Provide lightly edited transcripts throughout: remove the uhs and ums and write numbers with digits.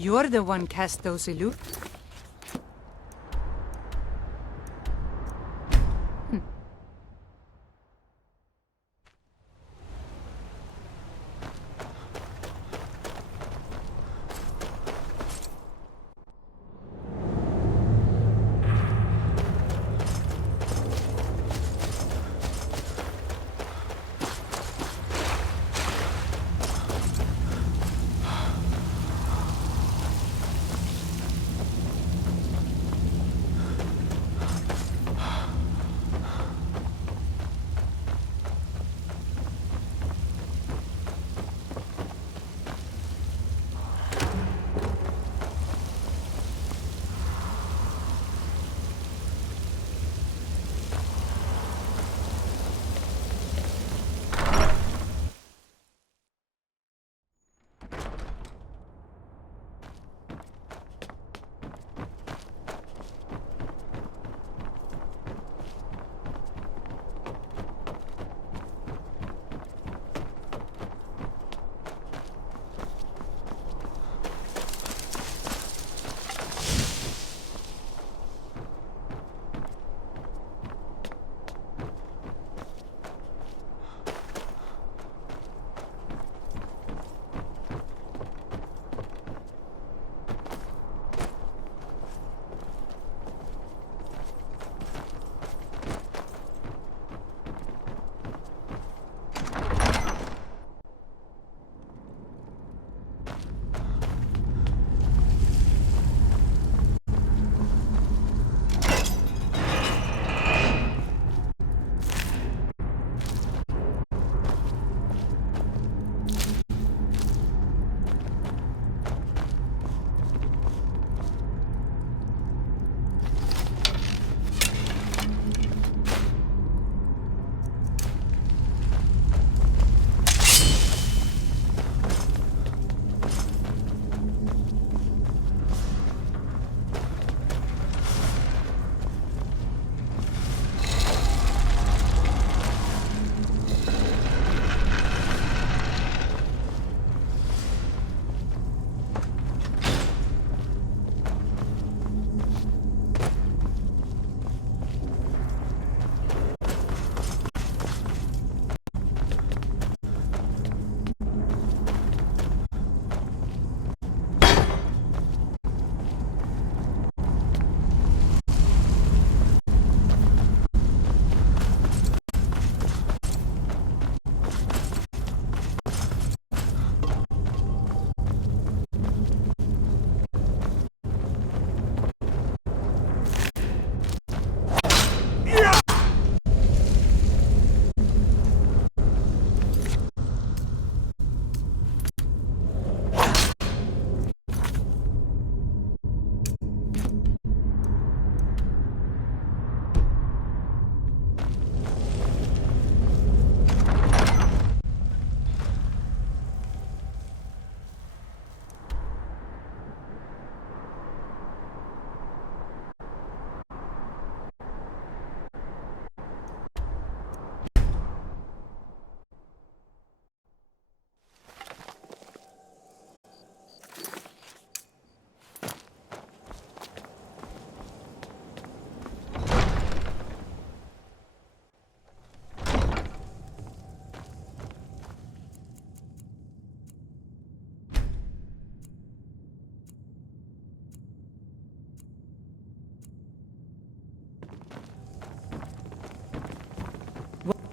You're the one cast those illusions.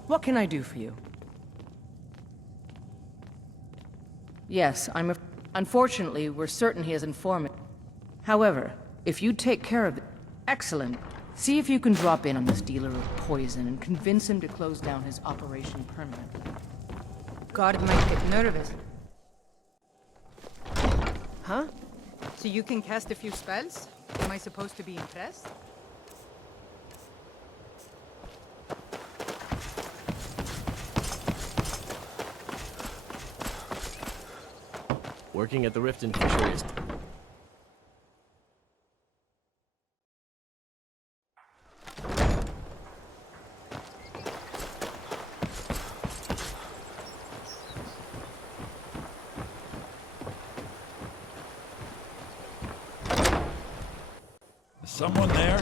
What can I do for you? Yes, Unfortunately, we're certain he has informed. However, if you take care of it... Excellent. See if you can drop in on this dealer of poison and convince him to close down his operation permanently. God might get nervous. Huh? So you can cast a few spells? Am I supposed to be impressed? Working at the Rift and Fishery is... Someone there?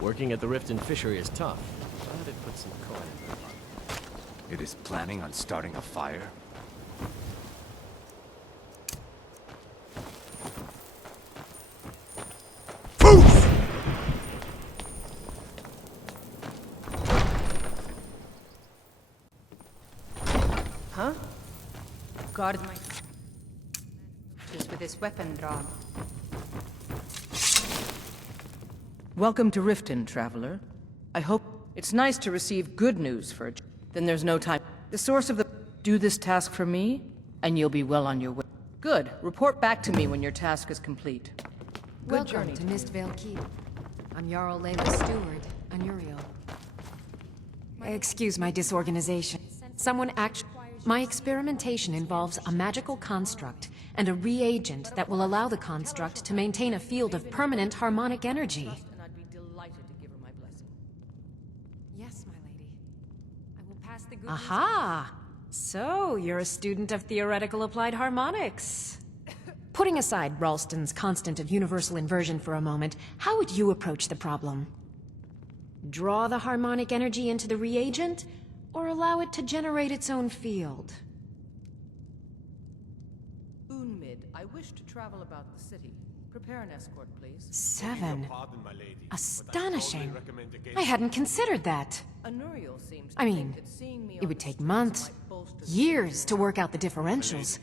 Working at the Riften fishery is tough. Glad it put some coin in my pocket. It is planning on starting a fire? Huh? Guard my... Just with this weapon drawn. Welcome to Riften, traveler. I hope it's nice to receive good news for a then there's no time. The source of the... Do this task for me, and you'll be well on your way. Good. Report back to me when your task is complete. Good Welcome journey to you. Mistvale Keep. I'm Jarl Layla's steward, Anuriel. Excuse my disorganization. Someone actually... My experimentation involves a magical construct and a reagent that will allow the construct to maintain a field of permanent harmonic energy. And I'd be delighted to give her my blessing. Yes, my lady. I will pass the good Aha! So, you're a student of theoretical applied harmonics. Putting aside Ralston's constant of universal inversion for a moment, how would you approach the problem? Draw the harmonic energy into the reagent, or allow it to generate its own field? Unmid, I wish to travel about the city. Prepare an escort, please. 7. Pardon, my lady, Astonishing. but I strongly recommend against I hadn't considered that. Anuriel seems to I think mean, that seeing me it on would the take streets months, might bolster the years to work out the differentials.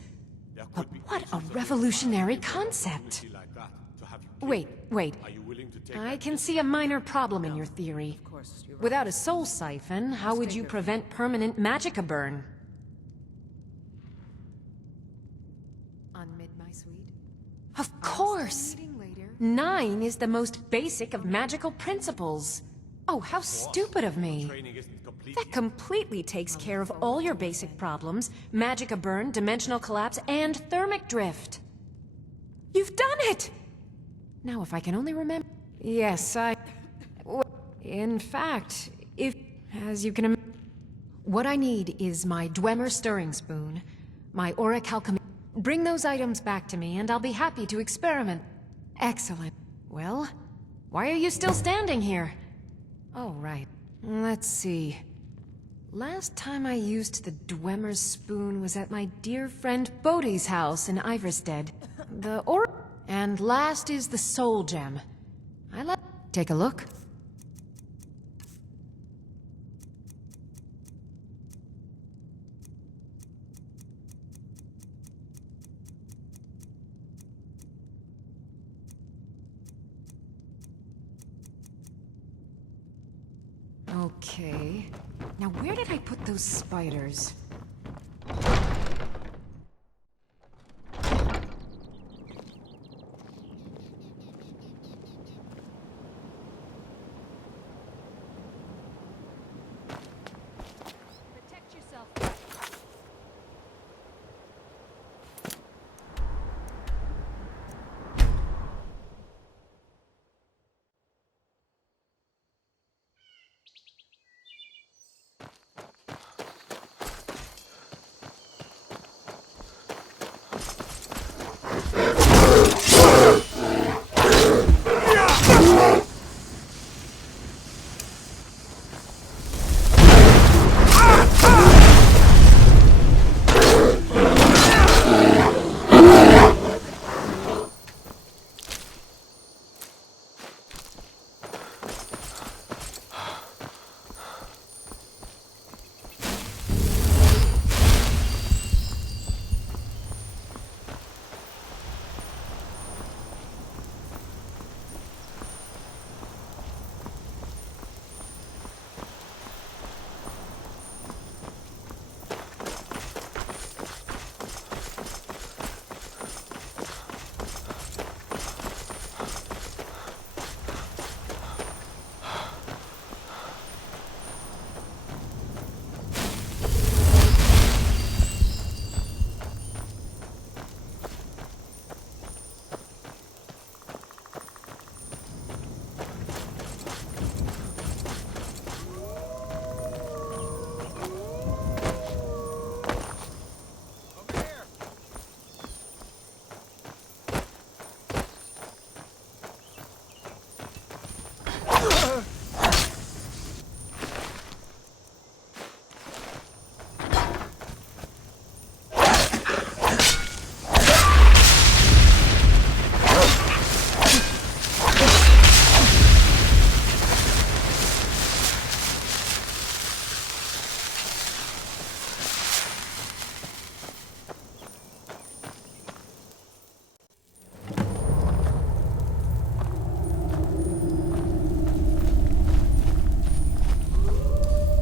There could But be what a cases of revolutionary opportunity concept. like that to have you killed. Wait. Are you willing to take I that can risk? see a minor problem in your theory. Of course, you're right. Without a soul siphon, how would you prevent permanent magicka burn? Unmid, my sweet. Of course! 9 is the most basic of magical principles. Oh, how stupid of me. Training isn't complete That completely takes care of all your basic problems. Magicka burn, dimensional collapse, and thermic drift. You've done it! Now if I can only remember... Yes, in fact, as you can what I need is my Dwemer stirring spoon, my orichalcum... Bring those items back to me and I'll be happy to experiment. Excellent. Well, why are you still standing here? Oh, right. Let's see. Last time I used the Dwemer's spoon was at my dear friend Bodhi's house in Iverstead. And last is the Soul Gem. Take a look. Okay. Now where did I put those spiders? Protect yourself.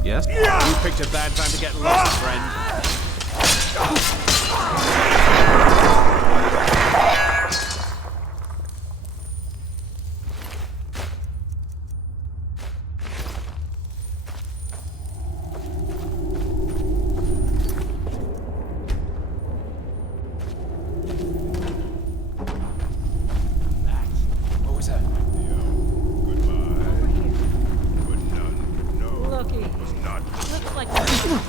Yes? You picked a bad time to get lost, friend. What was that? Looks like we're here.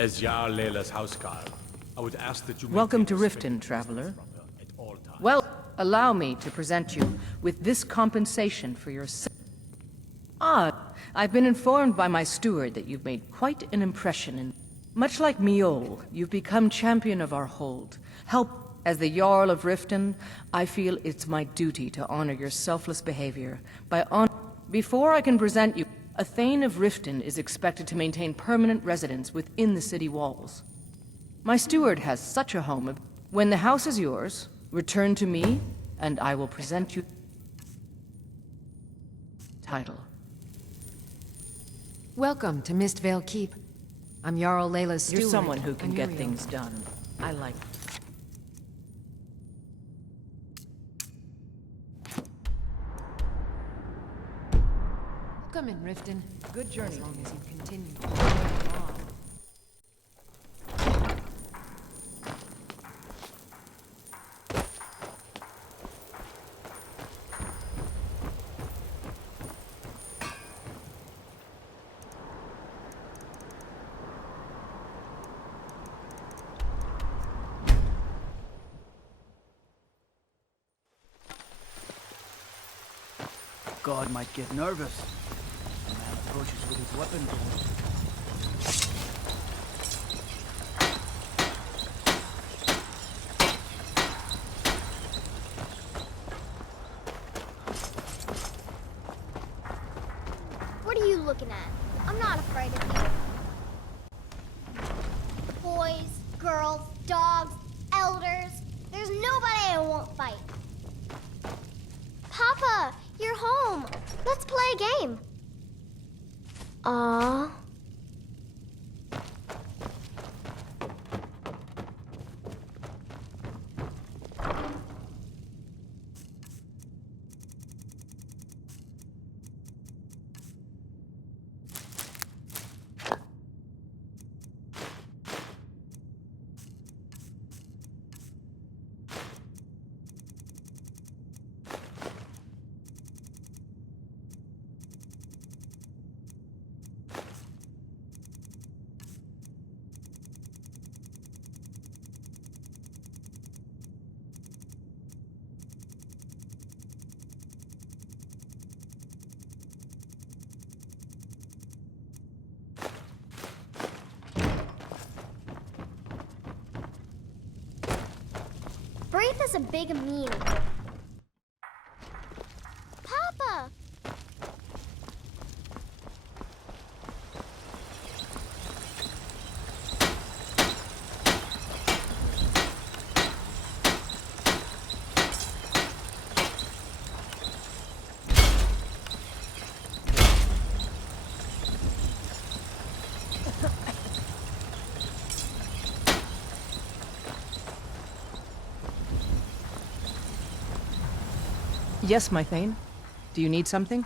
As Jarl Layla's housecarl, I would ask that you Welcome to maintain a Riften, traveler. from her at all times. Well, allow me to present you with this compensation for your I've been informed by my steward that you've made quite an impression in... Much like Miol, you've become champion of our hold. As the Jarl of Riften, I feel it's my duty to honor your selfless behavior. Before I can present you, a Thane of Riften is expected to maintain permanent residence within the city walls. My steward has such a home. When the house is yours, return to me, and I will present you... title. Welcome to Mistvale Keep. I'm Jarl Layla's steward. You're someone who can get Ymiriel. things done. I like... Welcome in, Riften. Good journey. As long as you continue to follow the law. God might get nervous. The man approaches with his weapon drawn. What are you looking at? I'm not afraid of you. Boys, girls, dogs, elders. There's nobody I won't fight. Papa, you're home. Let's play a game. Aww. Braith is a big meanie. Papa! Yes, my Thane. Do you need something?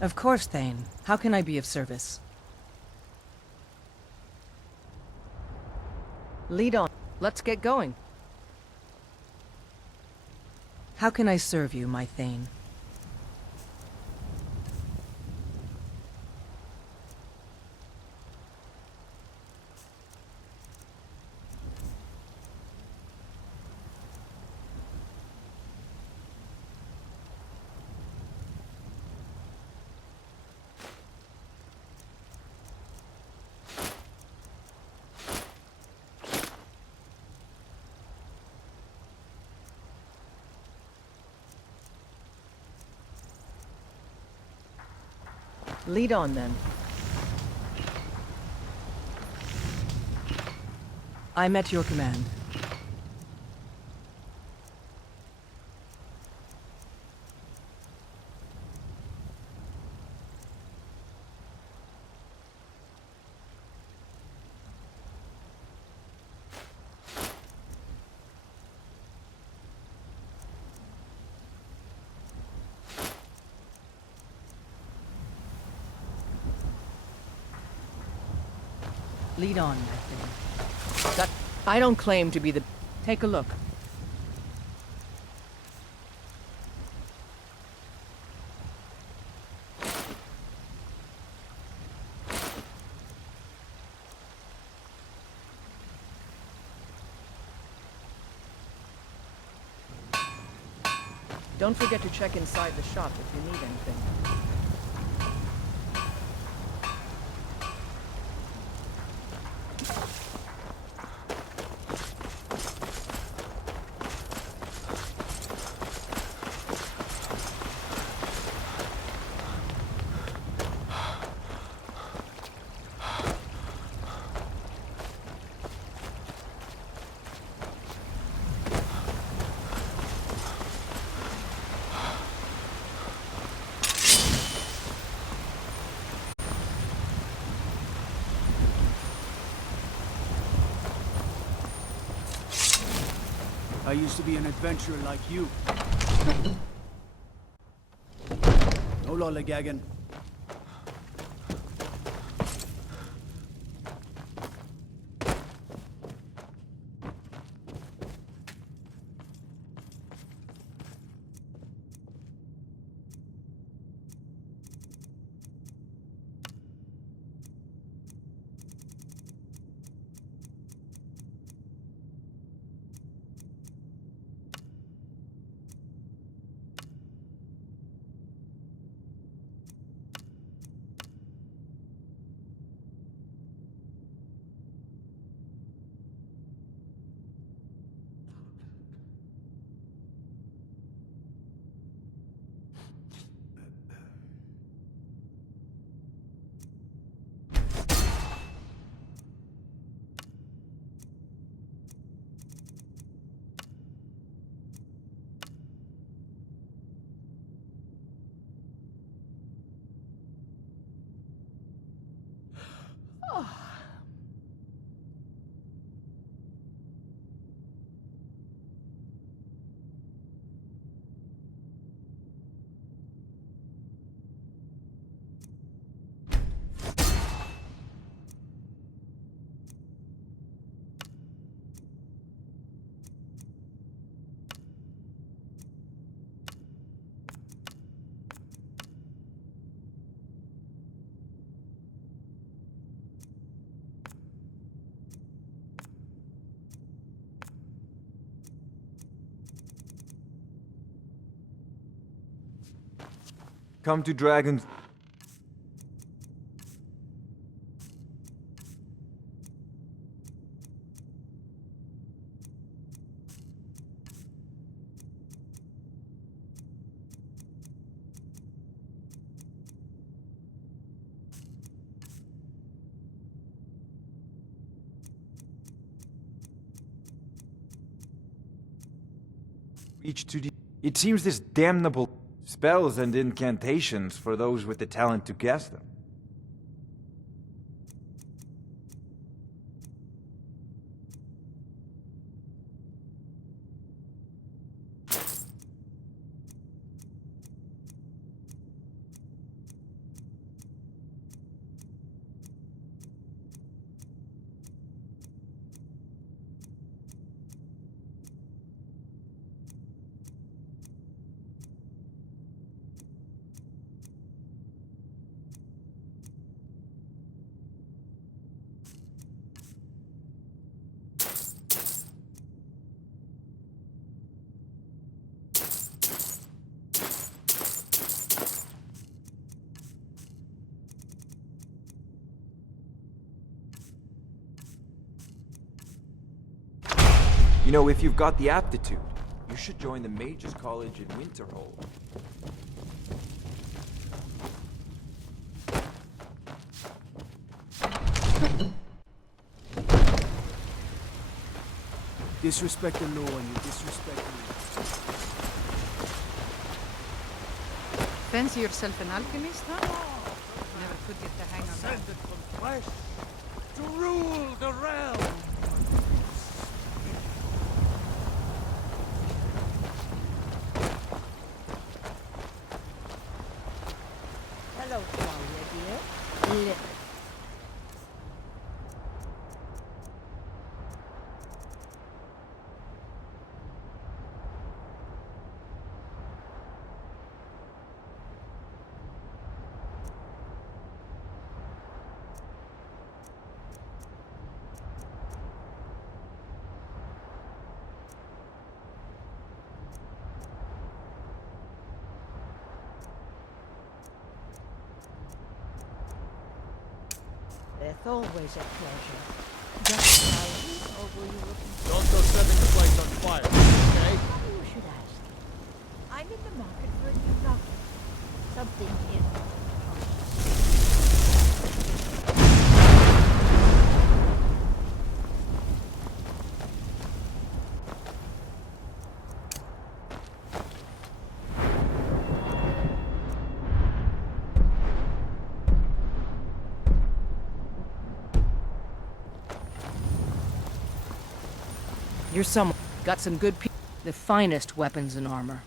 Of course, Thane. How can I be of service? Lead on. Let's get going. How can I serve you, my Thane? Lead on, then. I'm at your command. Lead on, my Thane. That I don't claim to be the... Take a look. Don't forget to check inside the shop if you need anything. I used to be an adventurer like you. No lollygagging. Come to Dragon's... Reach to the... It seems this damnable spells and incantations for those with the talent to cast them. You know, if you've got the aptitude, you should join the Mages College in Winterhold. Disrespect the law and you disrespect me. Fancy yourself an alchemist, huh? Never could get the hang of that. Descended from flesh to rule the realm. Hello, Claudia, dear. Sabbath, always a pleasure. Just browsing, or were you looking? Don't go setting the place on fire, okay? Funny you should ask. I'm in the market for a new locket. Something in... You're someone got some good the finest weapons and armor.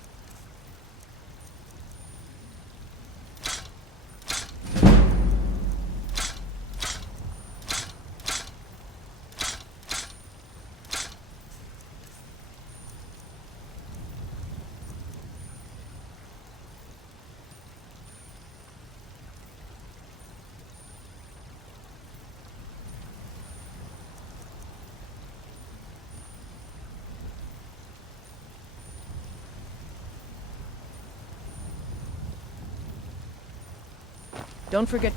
Don't forget...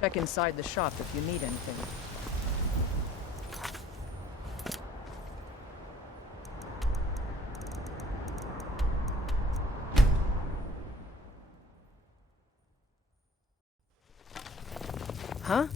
check inside the shop if you need anything. Huh?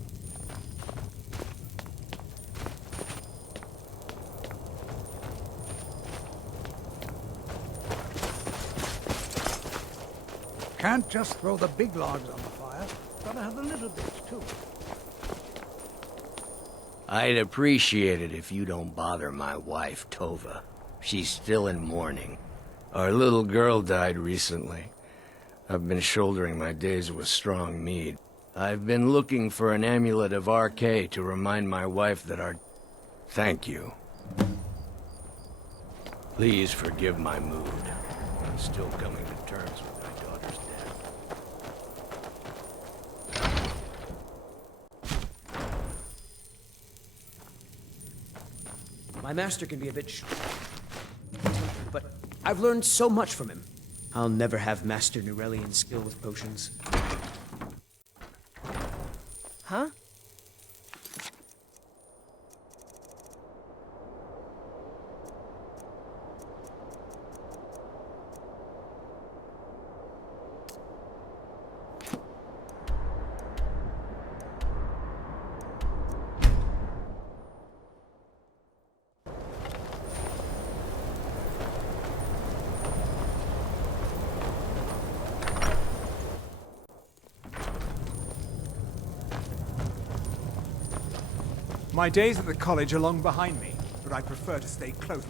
Can't just throw the big logs on the fire. Gotta have the little bits, too. I'd appreciate it if you don't bother my wife, Tova. She's still in mourning. Our little girl died recently. I've been shouldering my days with strong mead. I've been looking for an amulet of RK to remind my wife that our... Thank you. Please forgive my mood. I'm still coming to terms with my daughter's death. My master can be a bit but I've learned so much from him. I'll never have Master Nurelian's skill with potions. Huh? My days at the college are long behind me, but I prefer to stay close.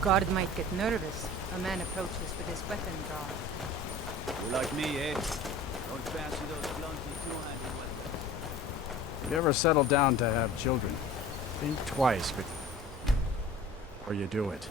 Guard might get nervous. A man approaches with his weapon drawn. You're like me, eh? Don't fancy those clumsy two-handed weapons. If you ever settle down to have children, think twice before you do it.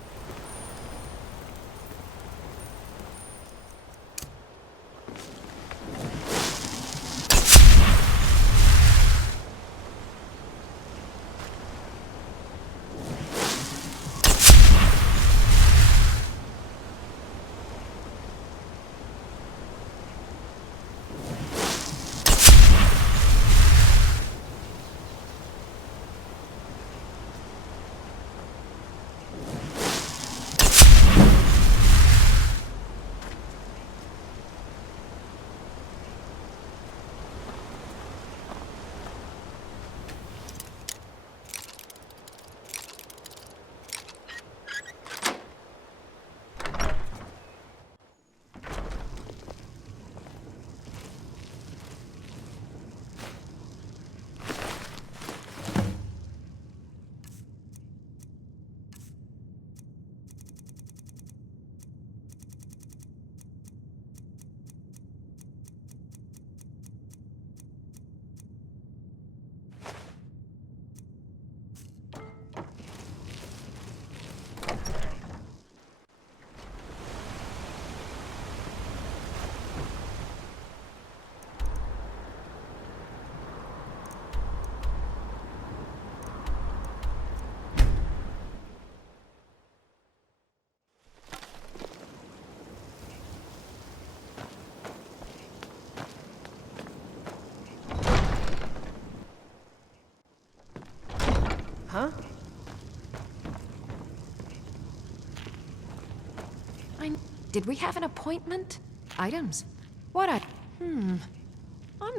Did we have an appointment? Items? What I... I'm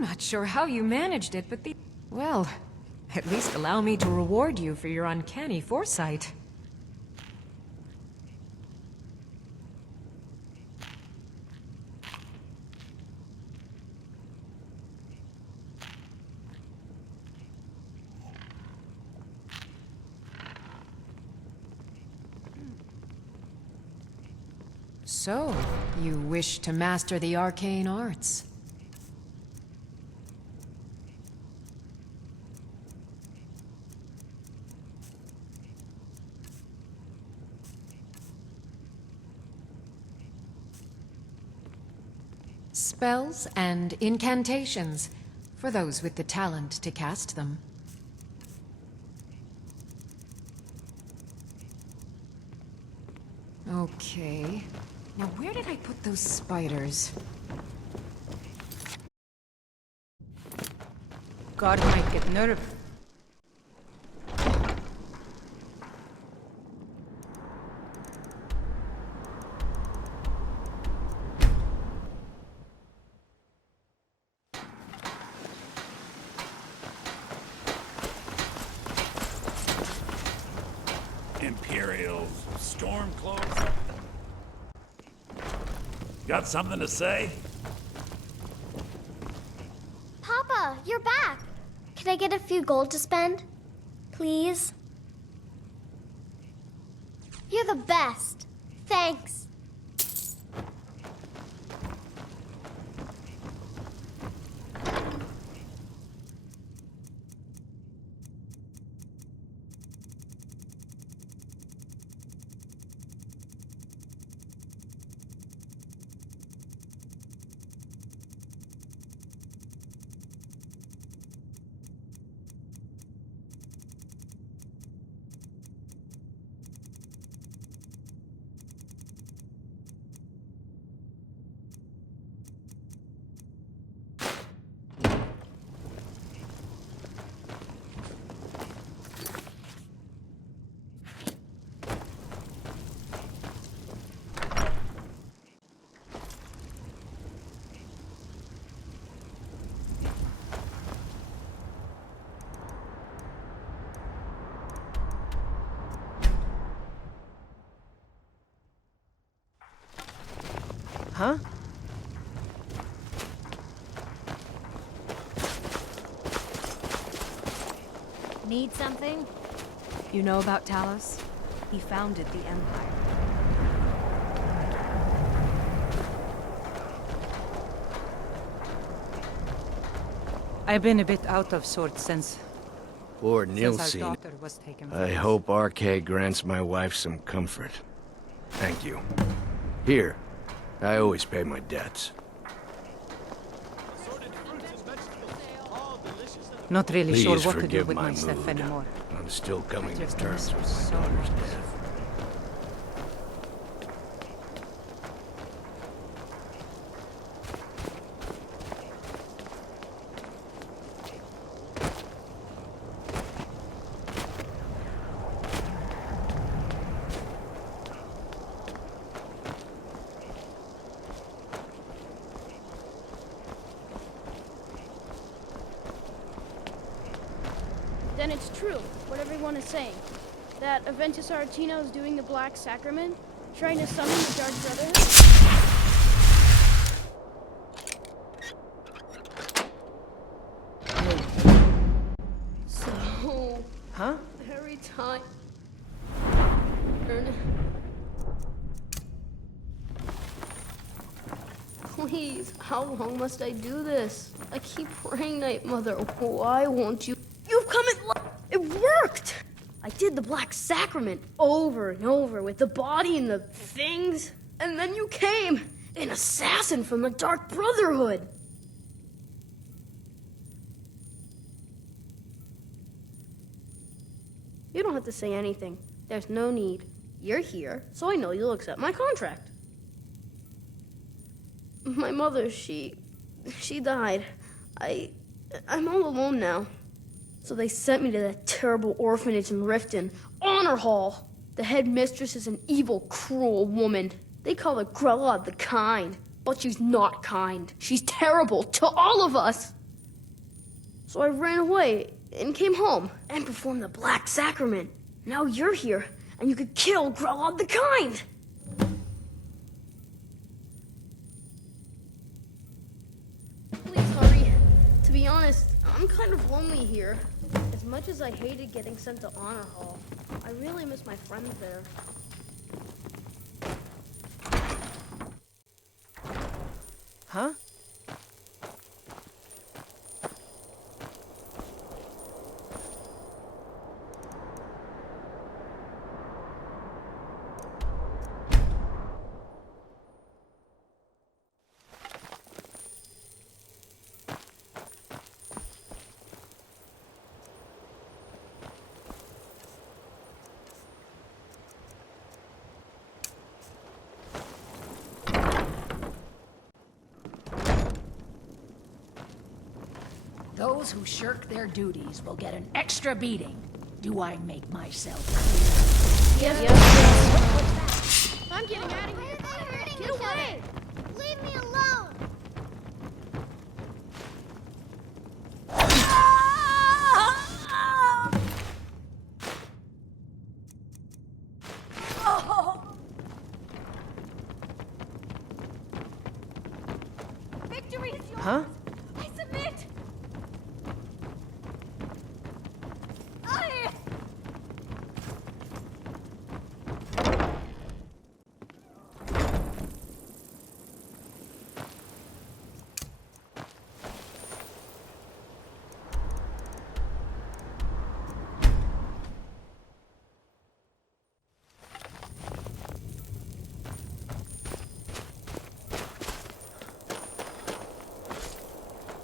not sure how you managed it, but well, at least allow me to reward you for your uncanny foresight. So, you wish to master the arcane arts? Spells and incantations, for those with the talent to cast them. Okay. Now where did I put those spiders? God might get nervous. Imperials, Stormcloaks. Got something to say? Papa, you're back. Can I get a few gold to spend? Please? You're the best. Thanks. Huh? Need something? You know about Talos? He founded the Empire. I've been a bit out of sorts since Poor our Nilsine. daughter was taken from I us. hope RK grants my wife some comfort. Thank you. Here, I always pay my debts. Not really Please sure what to do forgive with my myself mood. anymore. I'm still coming to Just terms miss with her my so daughter's much. death. Then it's true, what everyone is saying. That Aventus Aretino is doing the Black Sacrament, trying to summon the Dark Brotherhood. So... Huh? Every time... Please, how long must I do this? I keep praying, Night Mother, why won't you? You've come at last! It worked! I did the Black Sacrament over and over with the body and the things, and then you came, an assassin from the Dark Brotherhood! You don't have to say anything. There's no need. You're here, so I know you'll accept my contract. My mother, she died. I'm all alone now. So they sent me to that terrible orphanage in Riften, Honor Hall. The headmistress is an evil, cruel woman. They call her Grella the kind. But she's not kind. She's terrible to all of us. So I ran away and came home and performed the Black Sacrament. Now you're here, and you could kill Grella the kind. Please hurry. To be honest, I'm kind of lonely here. As much as I hated getting sent to Honor Hall, I really miss my friends there. Huh? Those who shirk their duties will get an extra beating. Do I make myself clear? Yes. I'm getting out of here. Why are they hurting Get each away. other? Leave me alone. Victory is yours! Huh? I submit!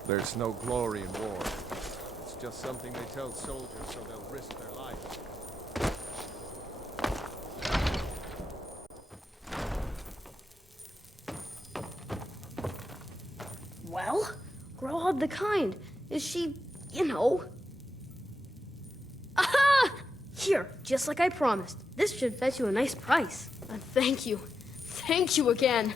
There's no glory in war. It's just something they tell soldiers so they'll risk their lives. Well, Grella the kind. Is she, you know... Aha! Here, just like I promised. This should fetch you a nice price. Thank you. Thank you again.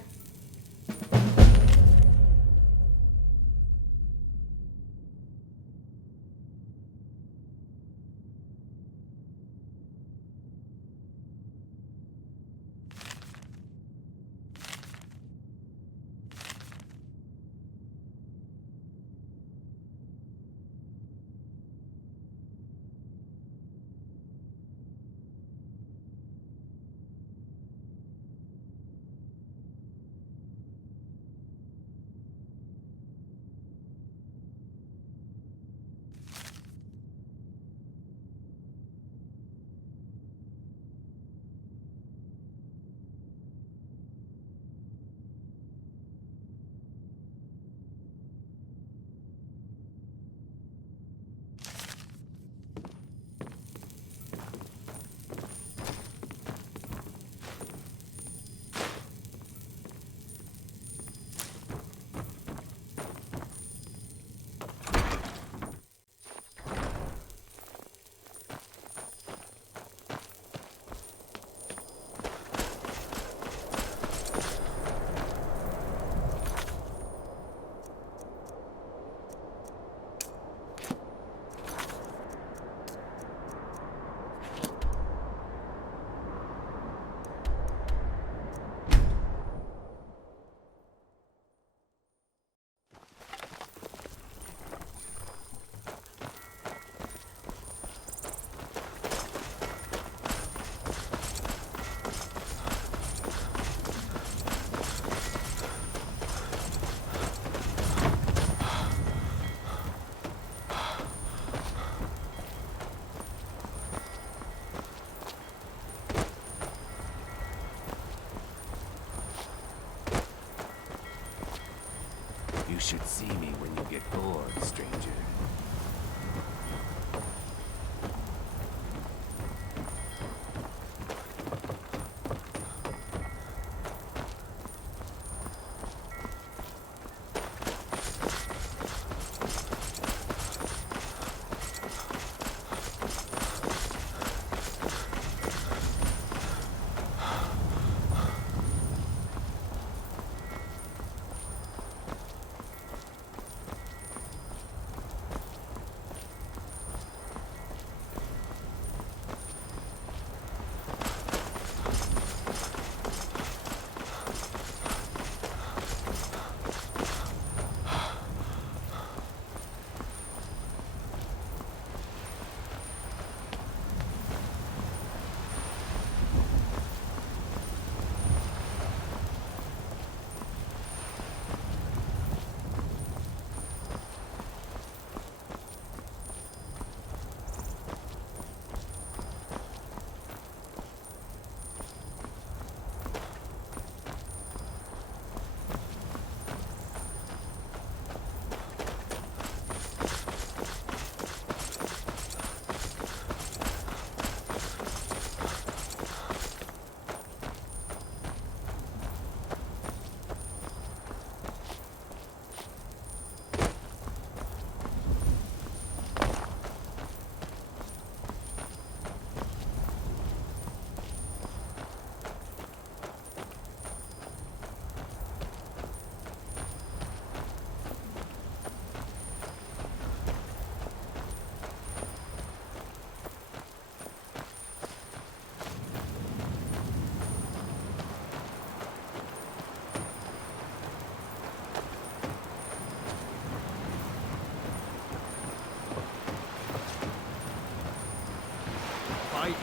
You should see me when you get bored, stranger.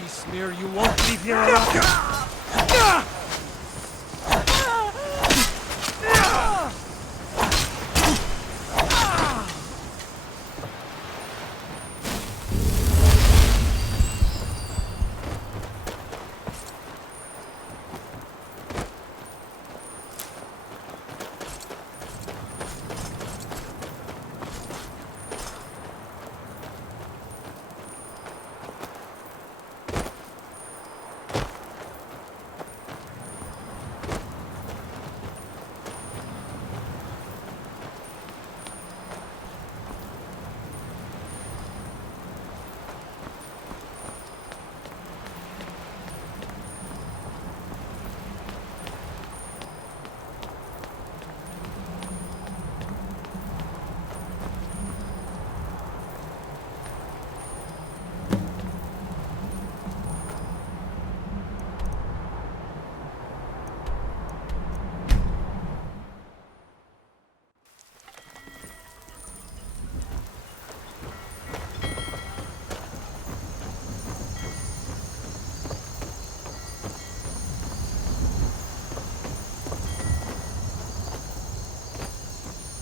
bloody smear, you won't leave here alive!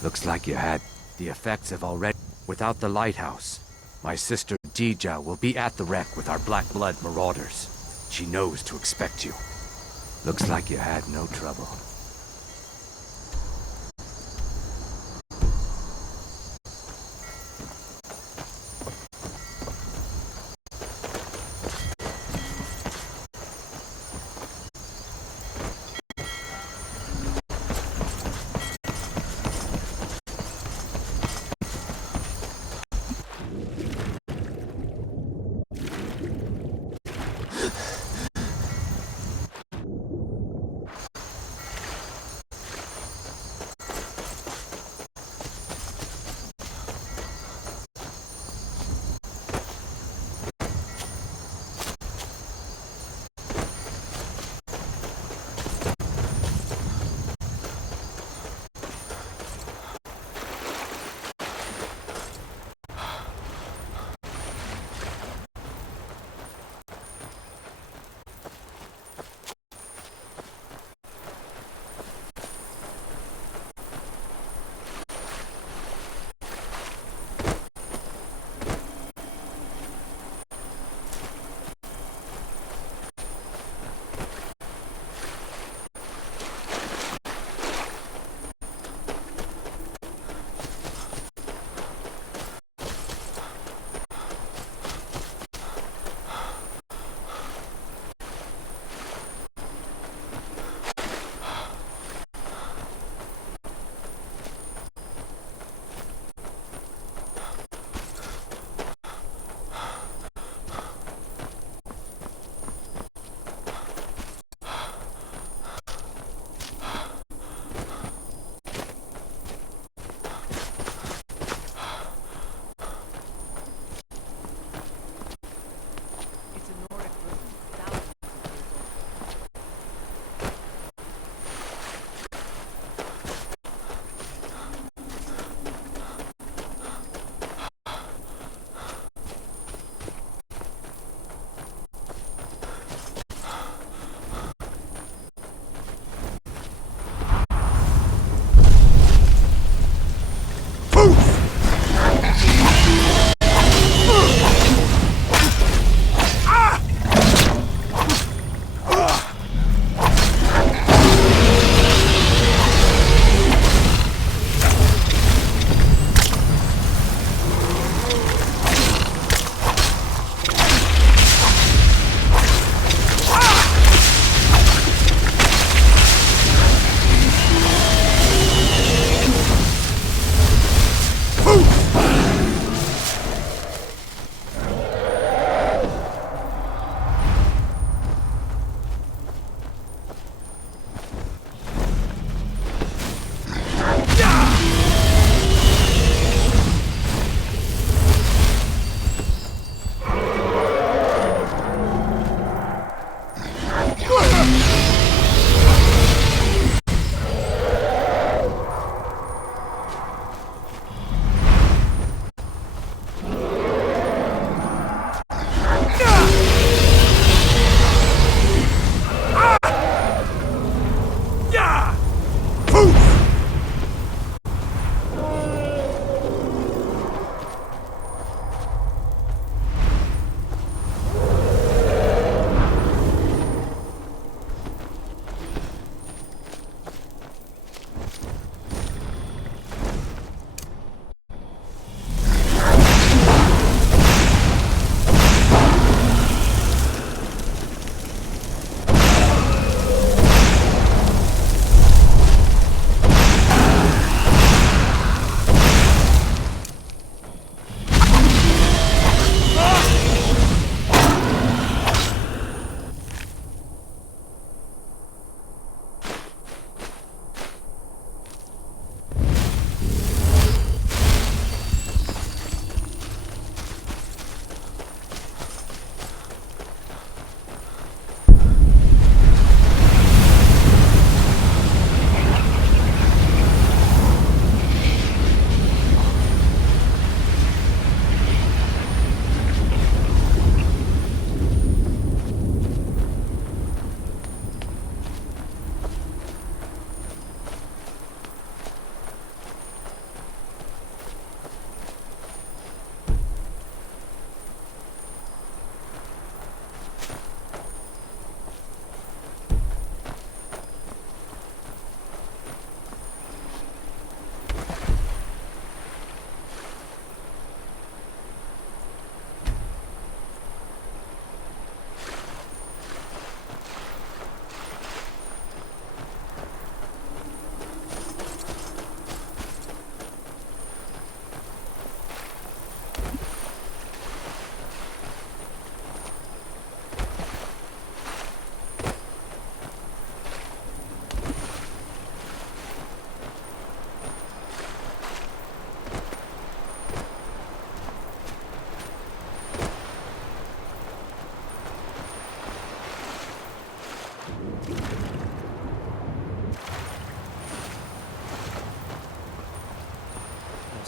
Looks like you had. The effects have already... Without the lighthouse, my sister Dija will be at the wreck with our Black Blood marauders. She knows to expect you. Looks like you had no trouble.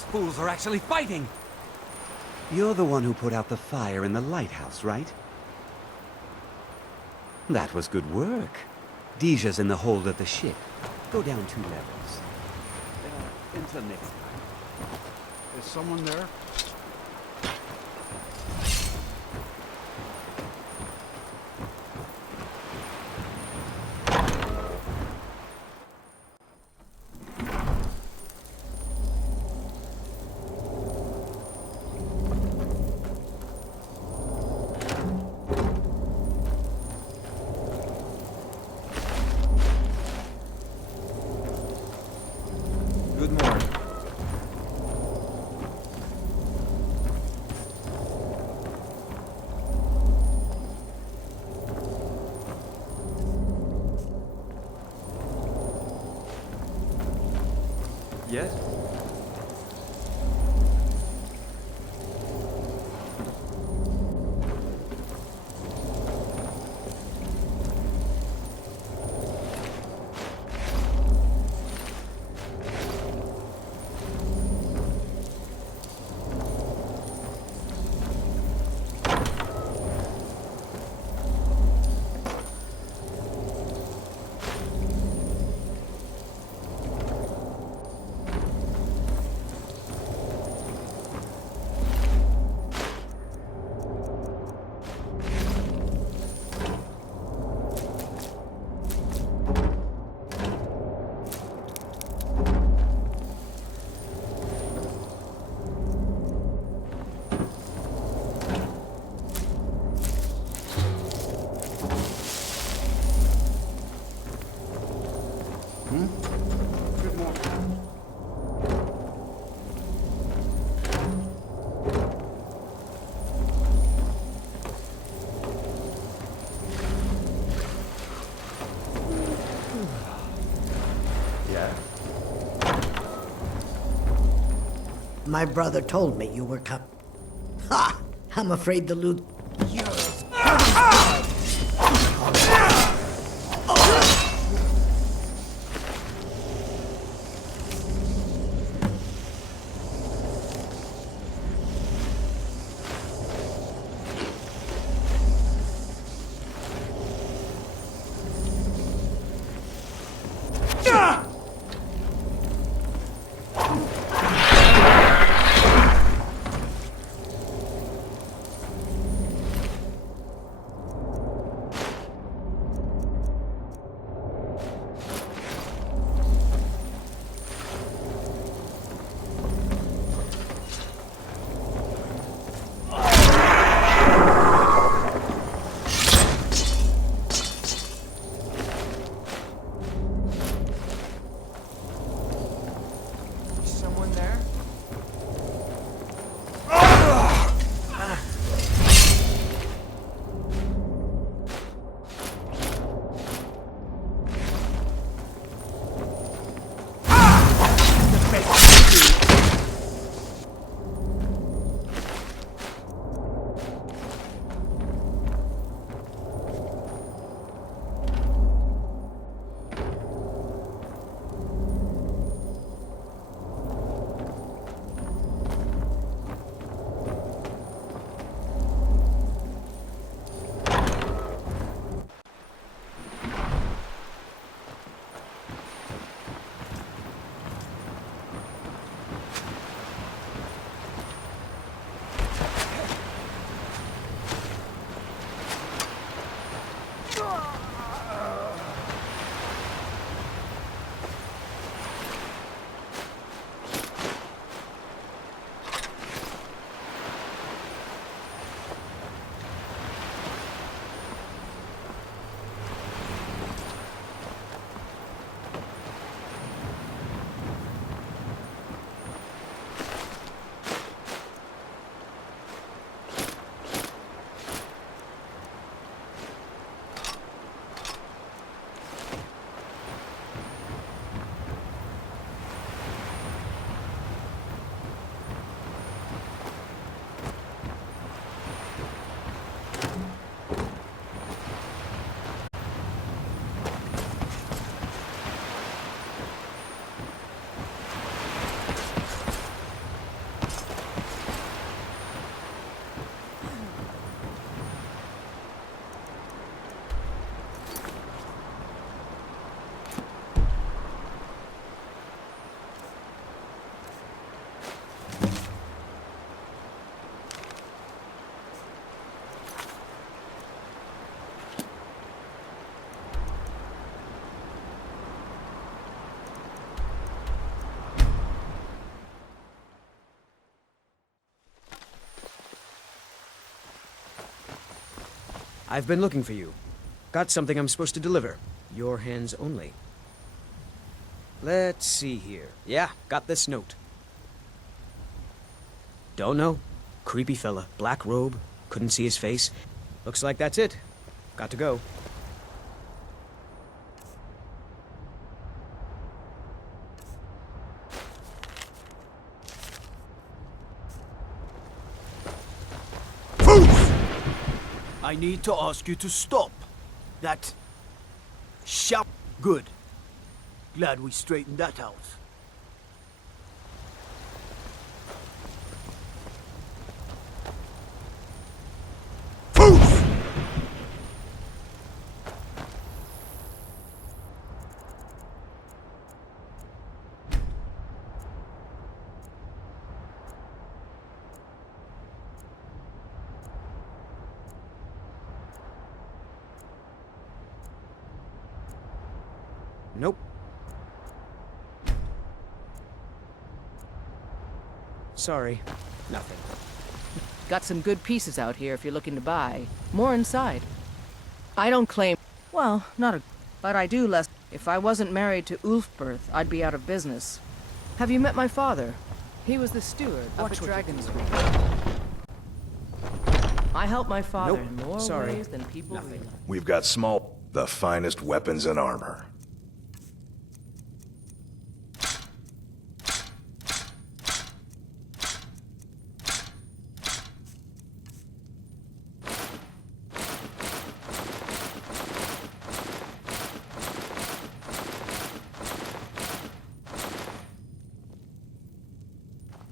fools are actually fighting! You're the one who put out the fire in the lighthouse, right? That was good work. Dija's in the hold of the ship. Go down 2 levels. Until next time. Is someone there? Good morning. Yes? Good morning. Yeah? My brother told me you were Ha! I'm afraid the loot... I've been looking for you. Got something I'm supposed to deliver. Your hands only. Let's see here. Yeah, got this note. Don't know. Creepy fella. Black robe. Couldn't see his face. Looks like that's it. Got to go. I need to ask you to stop. That shout. Good. Glad we straightened that out. Nope. Sorry. Nothing. Got some good pieces out here if you're looking to buy. More inside. I don't claim... Well, not a... But I do less... If I wasn't married to Ulfberth, I'd be out of business. Have you met my father? He was the steward up at Dragon's Reach. I helped my father in more ways than people realize. We've got the finest weapons and armor.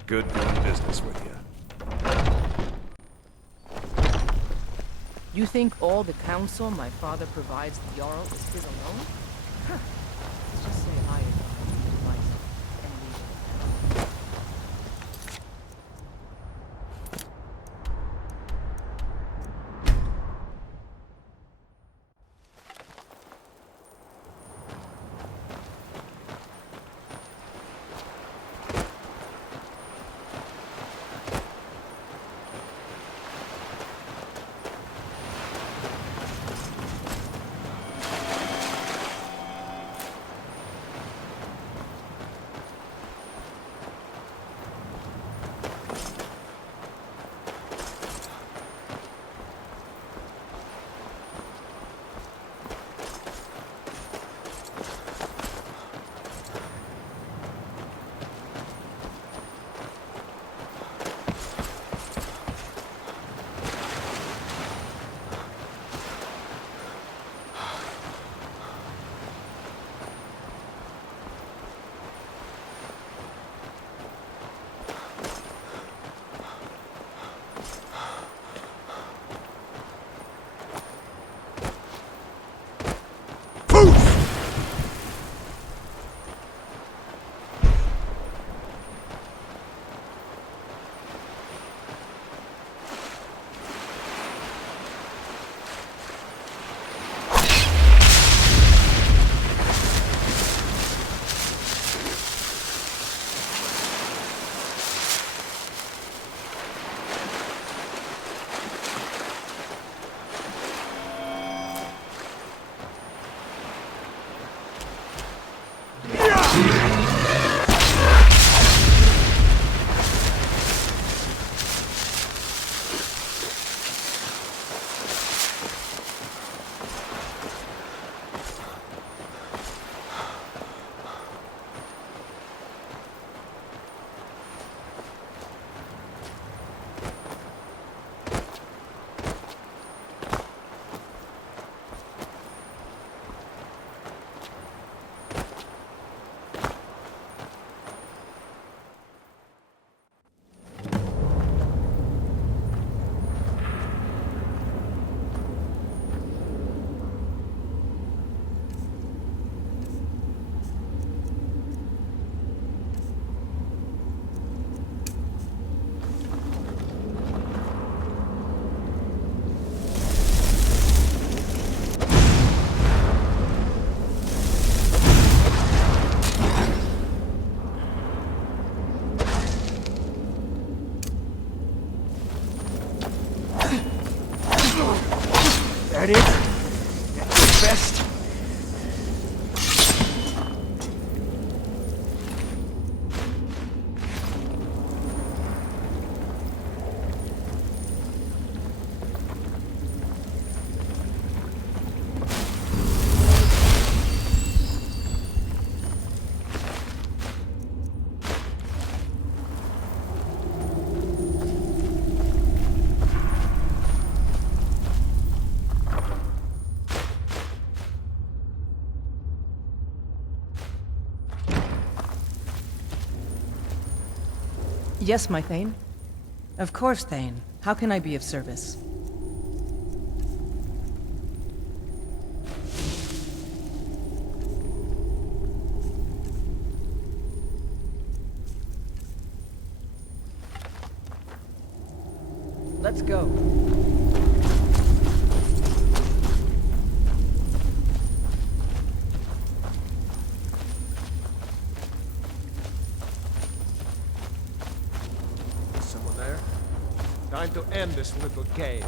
Good doing business with you. You think all the counsel my father provides the Jarl is his alone? Huh. Let's just say I advise the advice and leave it. That it? At your best? Yes, my Thane. Of course, Thane. How can I be of service? Let's go. Someone there? Time to end this little game.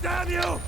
Damn you!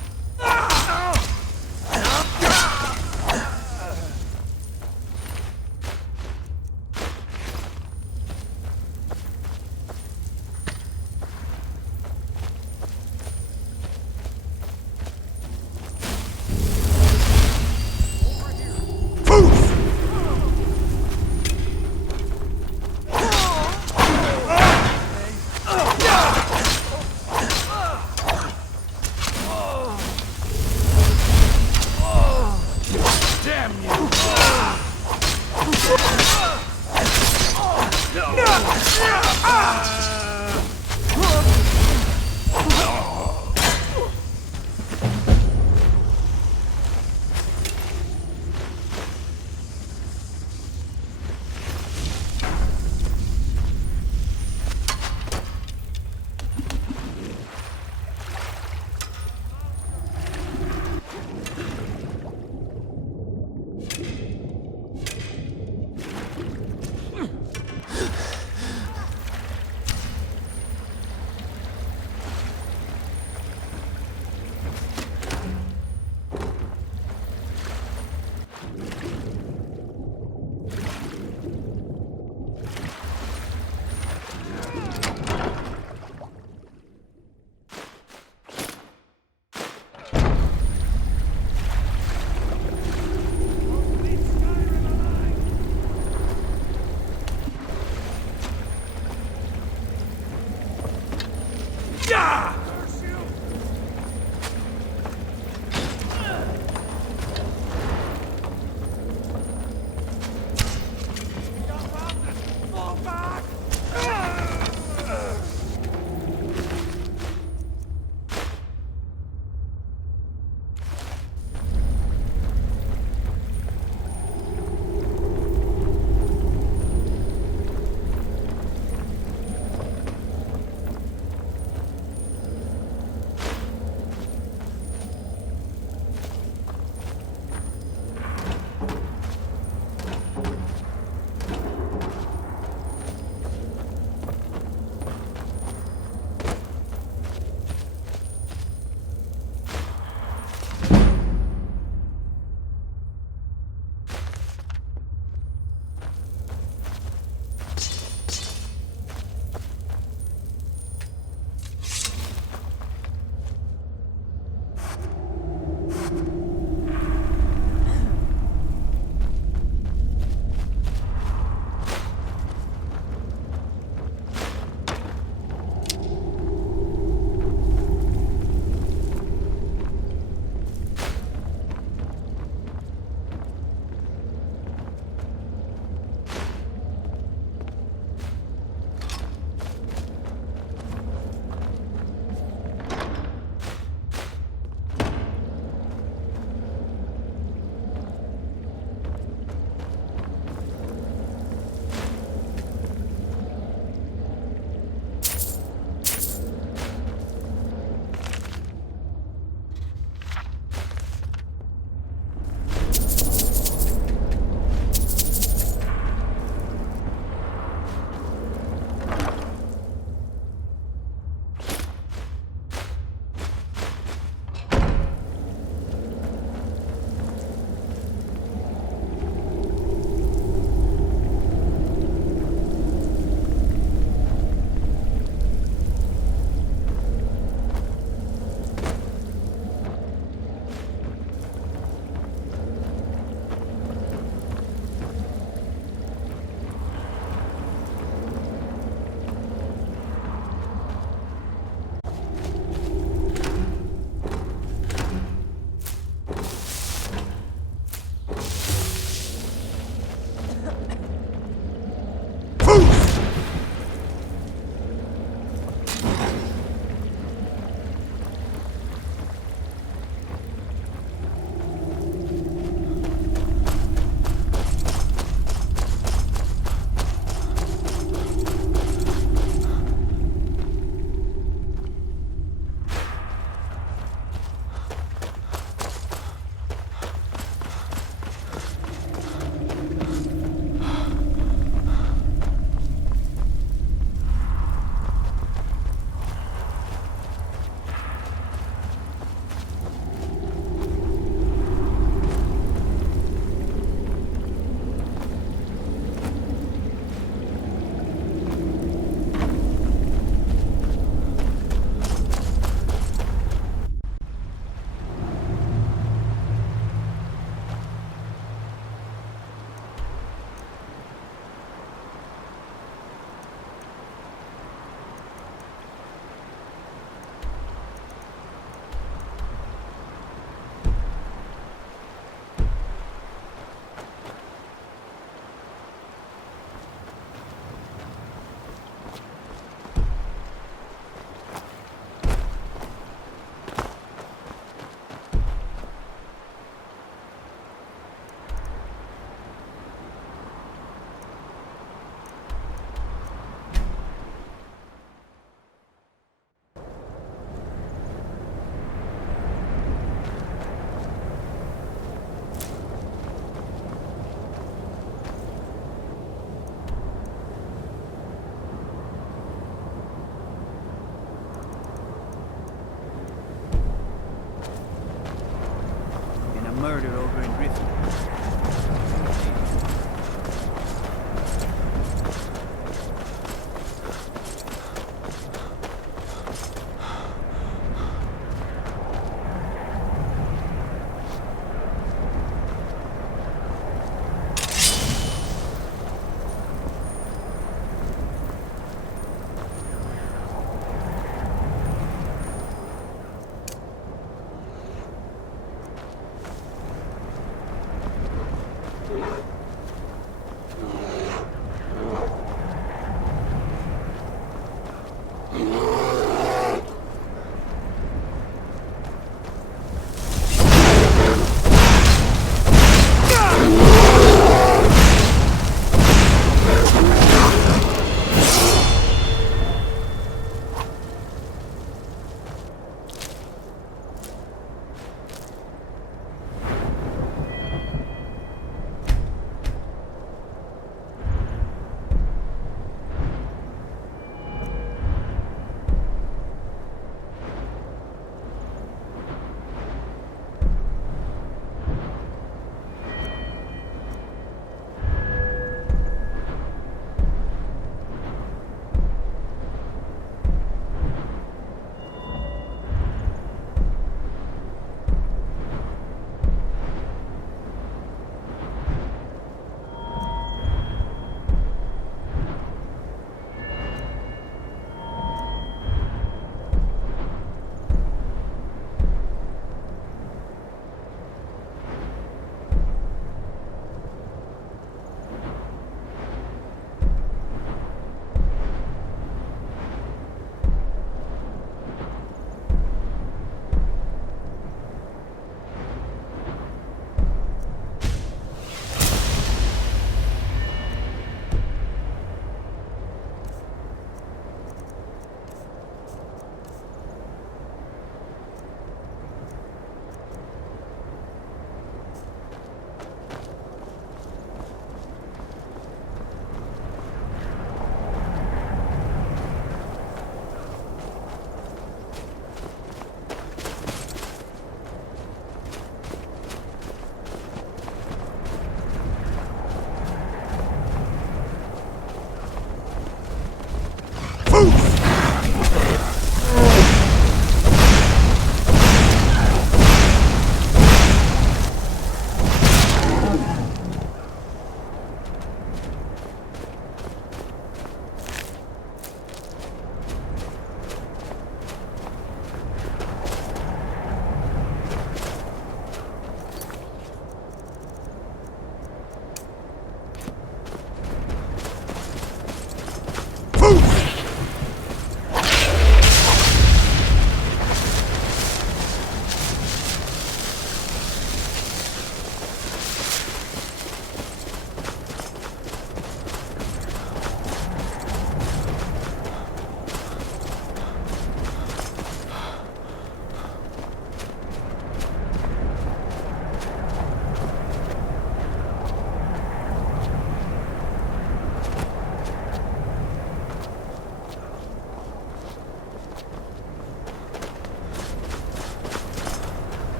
murder over in Rift.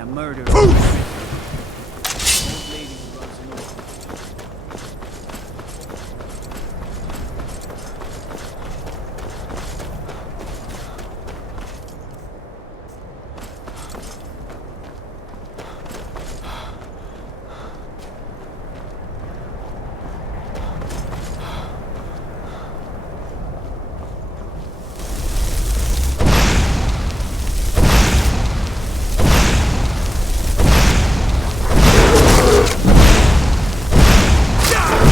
and a murderer. Old lady who runs an orphanage. Die!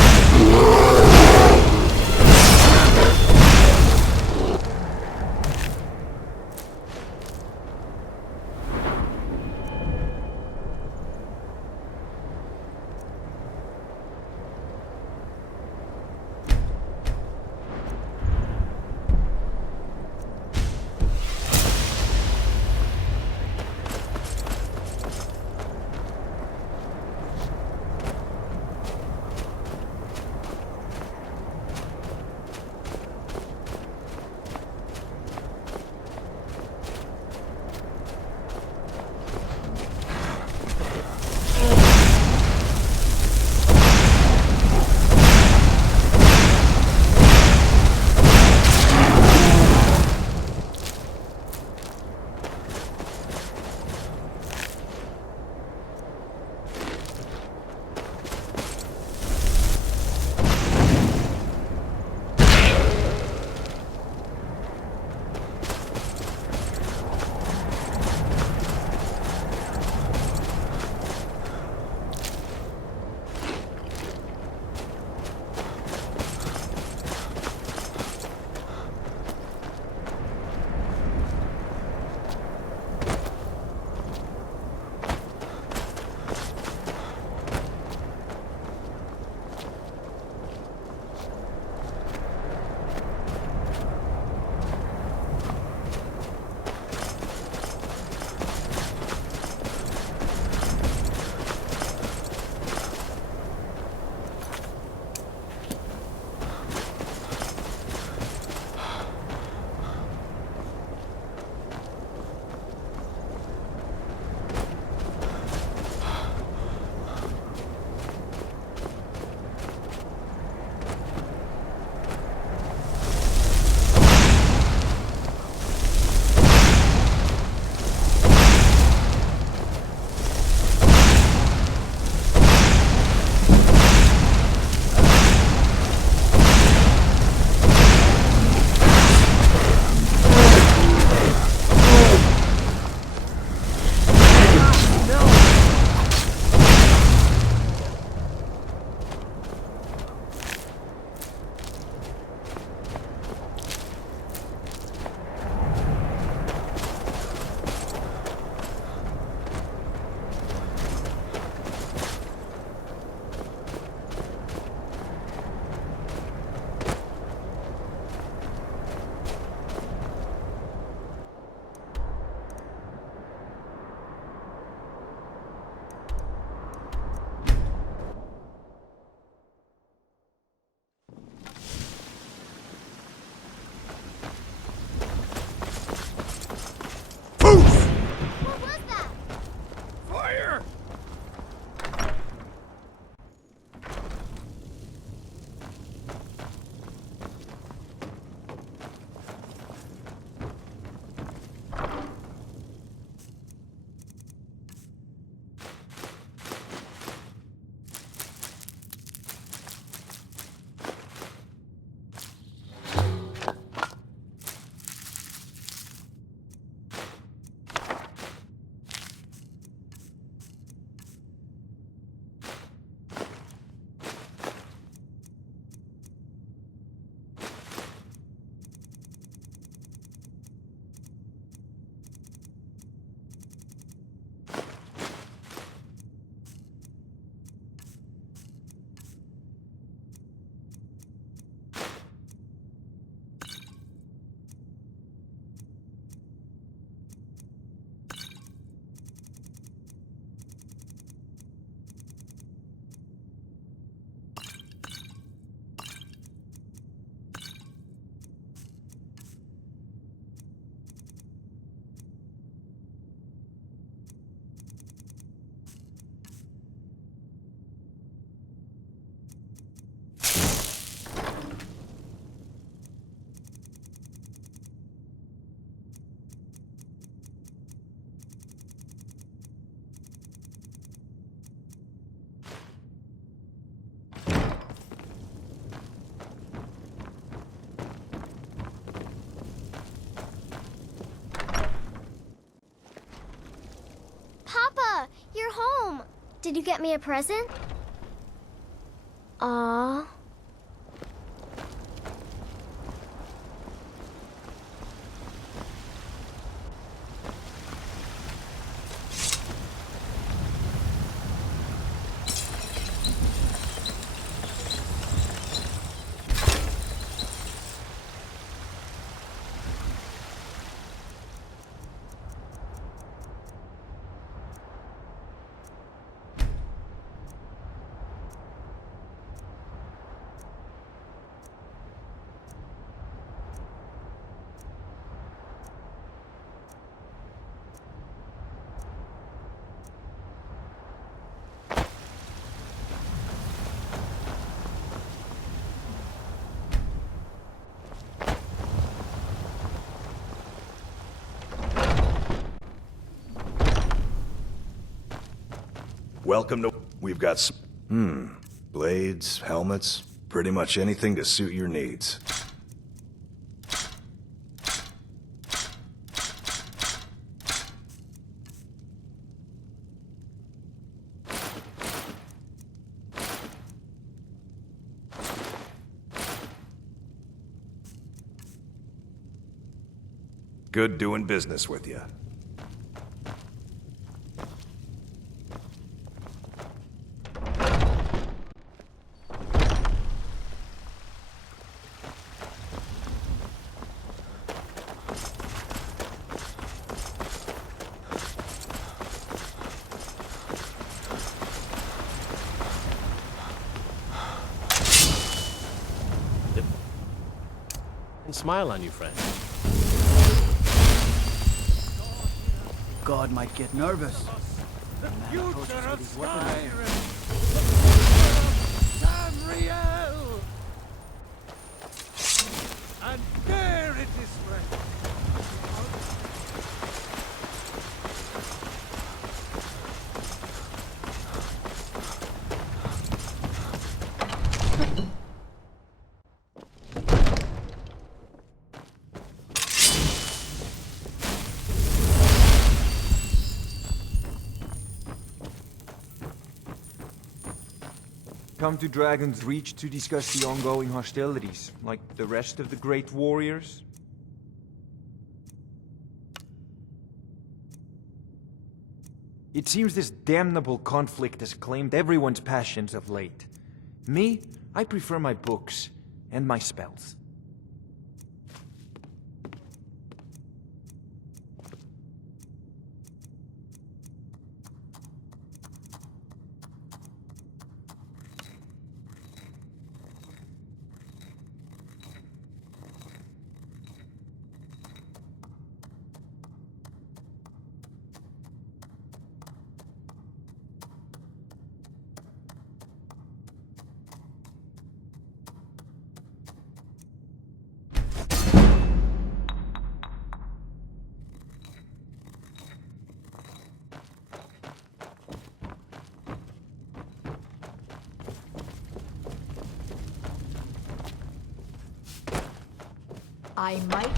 Did you get me a present? Aww. Welcome to... We've got some... blades, helmets, pretty much anything to suit your needs. Good doing business with you. And smile on you, friend. God might get nervous. The future of Skyrim! Tamriel! And there it is, friend. Come to Dragon's Reach to discuss the ongoing hostilities, like the rest of the great warriors? It seems this damnable conflict has claimed everyone's passions of late. Me, I prefer my books and my spells. I might...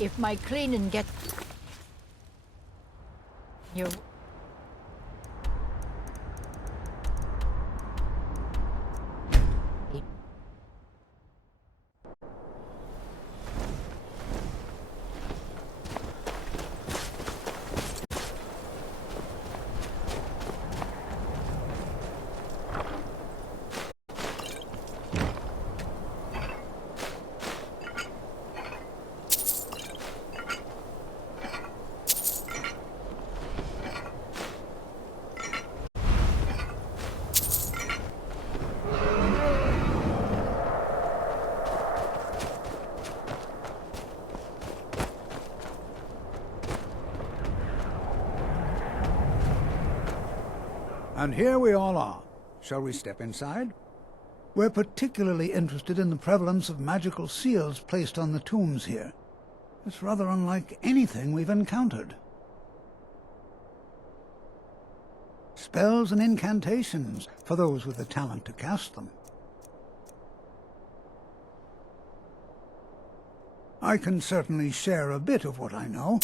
If my cleaning gets... You... And here we all are. Shall we step inside? We're particularly interested in the prevalence of magical seals placed on the tombs here. It's rather unlike anything we've encountered. Spells and incantations for those with the talent to cast them. I can certainly share a bit of what I know.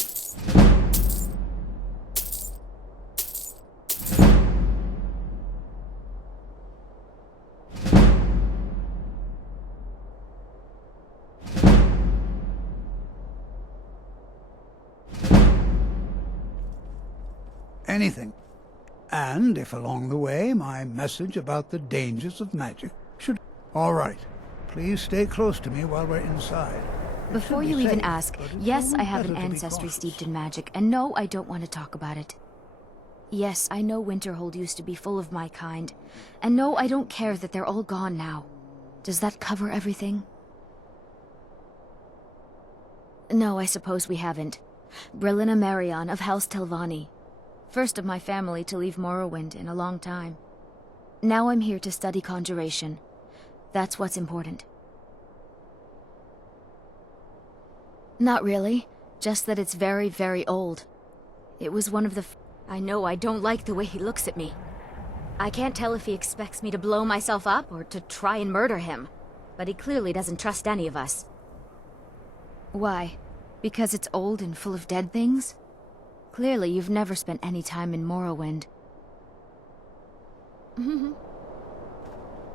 anything. And if along the way my message about the dangers of magic should... All right. Please stay close to me while we're inside. Before you even ask, yes, I have an ancestry steeped in magic, and no, I don't want to talk about it. Yes, I know Winterhold used to be full of my kind, and no, I don't care that they're all gone now. Does that cover everything? No, I suppose we haven't. Brillina Marion of House Telvanni. First of my family to leave Morrowind in a long time. Now I'm here to study conjuration. That's what's important. Not really. Just that it's very, very old. It was one of the... I know I don't like the way he looks at me. I can't tell if he expects me to blow myself up or to try and murder him. But he clearly doesn't trust any of us. Why? Because it's old and full of dead things? Clearly you've never spent any time in Morrowind.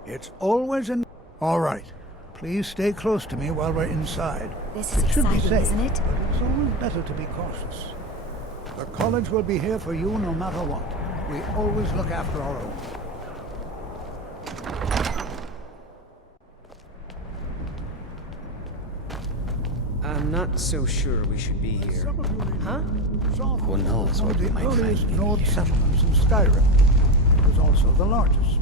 It's always in... All right. Please stay close to me while we're inside. This is It should be exciting, safe, isn't it? but it's always better to be cautious. The college will be here for you no matter what. We always look after our own. I'm not so sure we should be here. Huh? Who knows what we might find? One of the earliest node settlements in Skyrim. It was also the largest.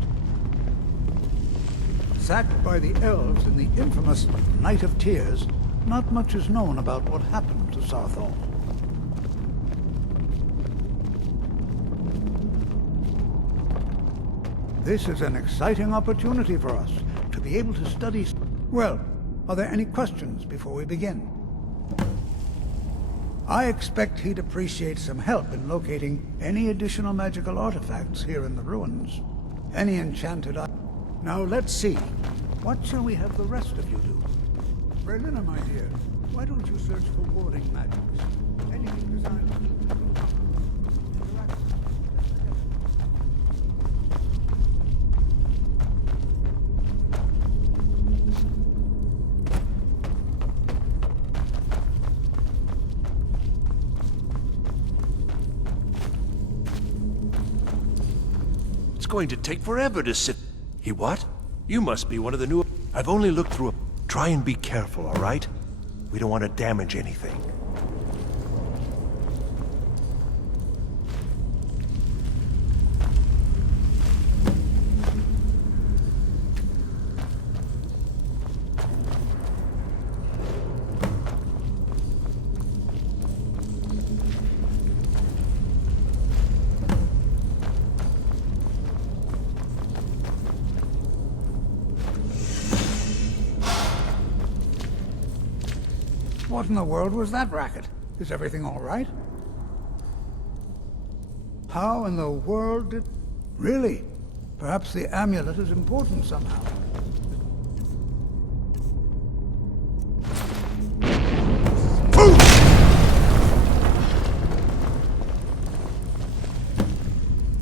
Sacked by the elves in the infamous Night of Tears, not much is known about what happened to Sarthal. This is an exciting opportunity for us to be able to study... Well, are there any questions before we begin? I expect he'd appreciate some help in locating any additional magical artifacts here in the ruins. Any enchanted... Now let's see. What shall we have the rest of you do? Berlina, my dear, why don't you search for warding magics? Anything designed to... It's going to take forever to sit... He what? You must be one of the new... I've only looked through a... Try and be careful, all right? We don't want to damage anything. What in the world was that racket? Is everything all right? How in the world did... Really? Perhaps the amulet is important somehow.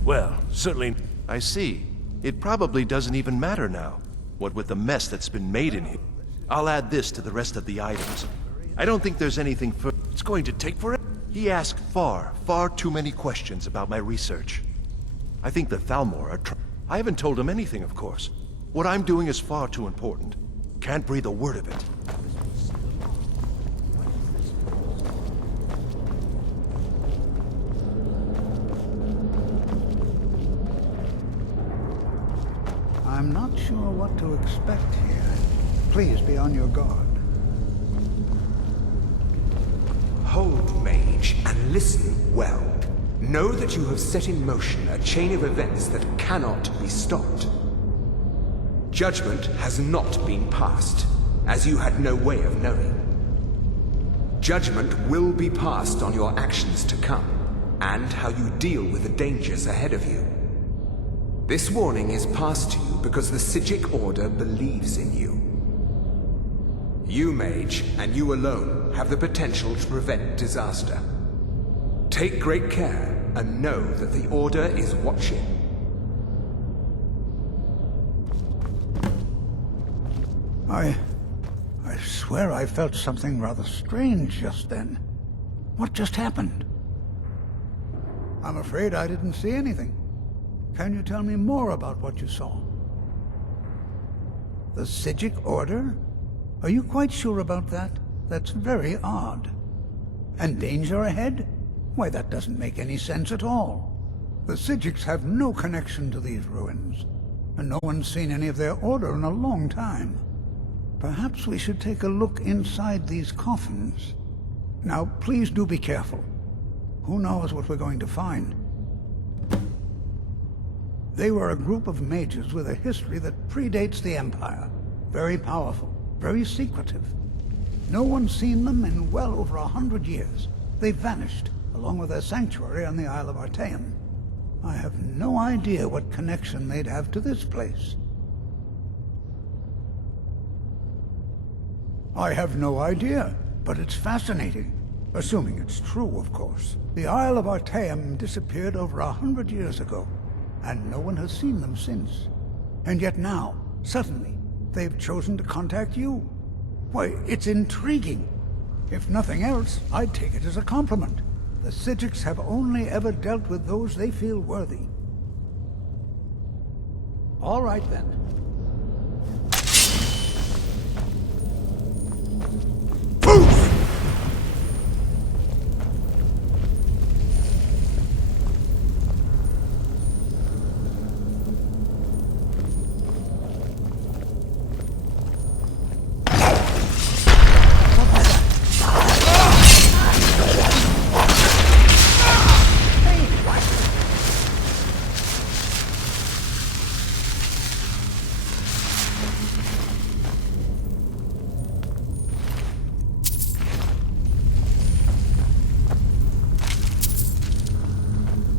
Well, certainly... I see. It probably doesn't even matter now. What with the mess that's been made in here. I'll add this to the rest of the items. I don't think there's anything further. It's going to take forever. He asked far too many questions about my research. I think the Thalmor are I haven't told him anything, of course. What I'm doing is far too important. Can't breathe a word of it. I'm not sure what to expect here. Please be on your guard. Hold, mage, and listen well. Know that you have set in motion a chain of events that cannot be stopped. Judgment has not been passed, as you had no way of knowing. Judgment will be passed on your actions to come, and how you deal with the dangers ahead of you. This warning is passed to you because the Psijic Order believes in you. You, mage, and you alone, have the potential to prevent disaster. Take great care, and know that the Order is watching. I swear I felt something rather strange just then. What just happened? I'm afraid I didn't see anything. Can you tell me more about what you saw? The Psijic Order? Are you quite sure about that? That's very odd. And danger ahead? Why, that doesn't make any sense at all. The Psijics have no connection to these ruins, and no one's seen any of their order in a long time. Perhaps we should take a look inside these coffins. Now, please do be careful. Who knows what we're going to find? They were a group of mages with a history that predates the Empire. Very powerful, very secretive. No one's seen them in well over 100 years. They vanished, along with their sanctuary on the Isle of Artaeum. I have no idea what connection they'd have to this place. I have no idea, but it's fascinating. Assuming it's true, of course. The Isle of Artaeum disappeared over 100 years ago, and no one has seen them since. And yet now, suddenly, they've chosen to contact you. Why, it's intriguing. If nothing else, I'd take it as a compliment. The Psijics have only ever dealt with those they feel worthy. All right, then.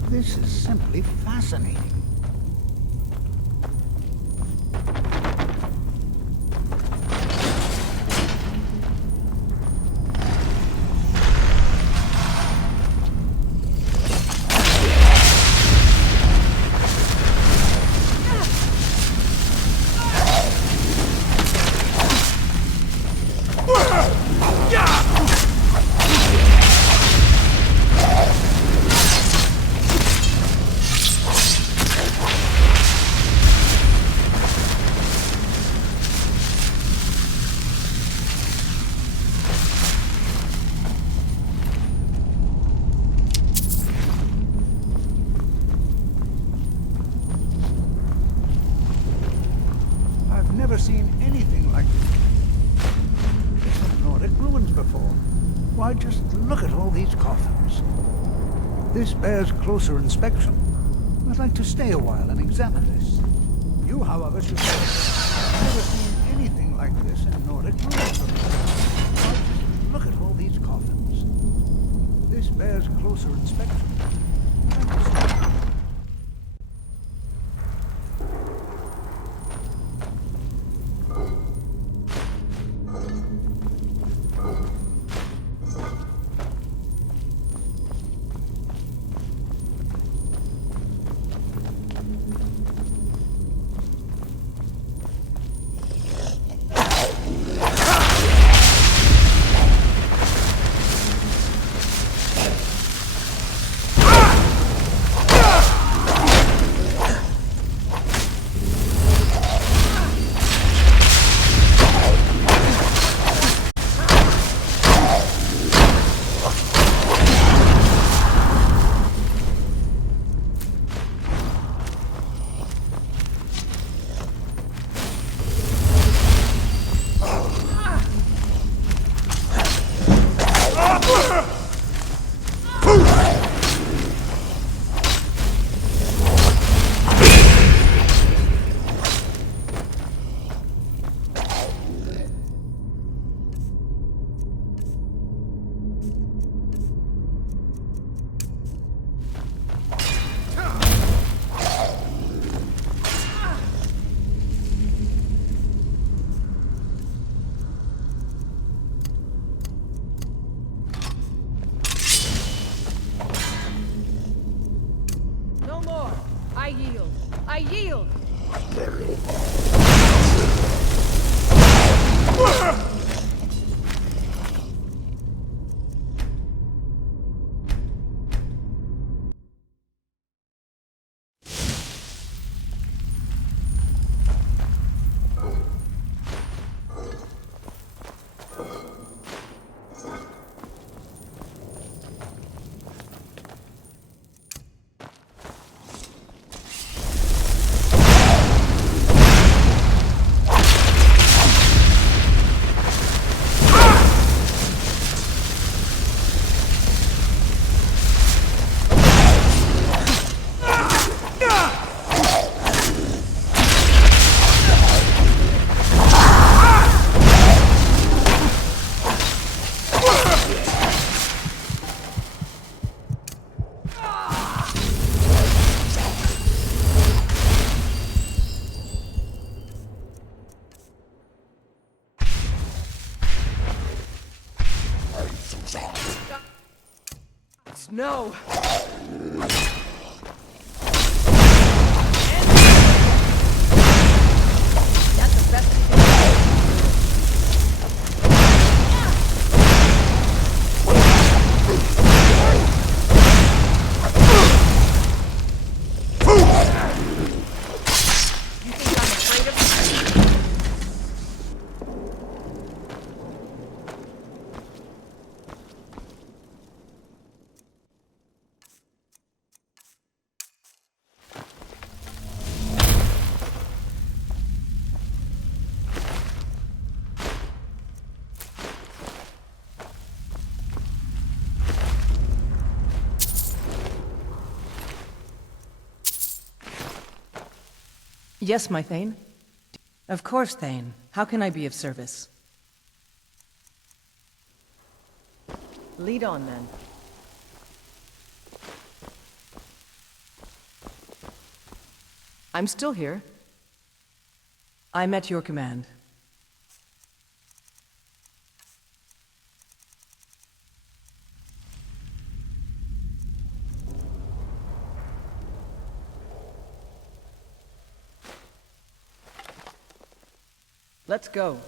This is simply fascinating. Never seen anything like this in Nordic ruins before. Why, just look at all these coffins. This bears closer inspection. I'd like to stay a while and examine this. You, however, should know I've never seen anything like this in Nordic ruins before. Why, just look at all these coffins. This bears closer inspection. I'd like to stay. I yield. I yield! No! That's the best we can do. Yes, my Thane. Of course, Thane. How can I be of service? Lead on, then. I'm still here. I'm at your command. Let's go.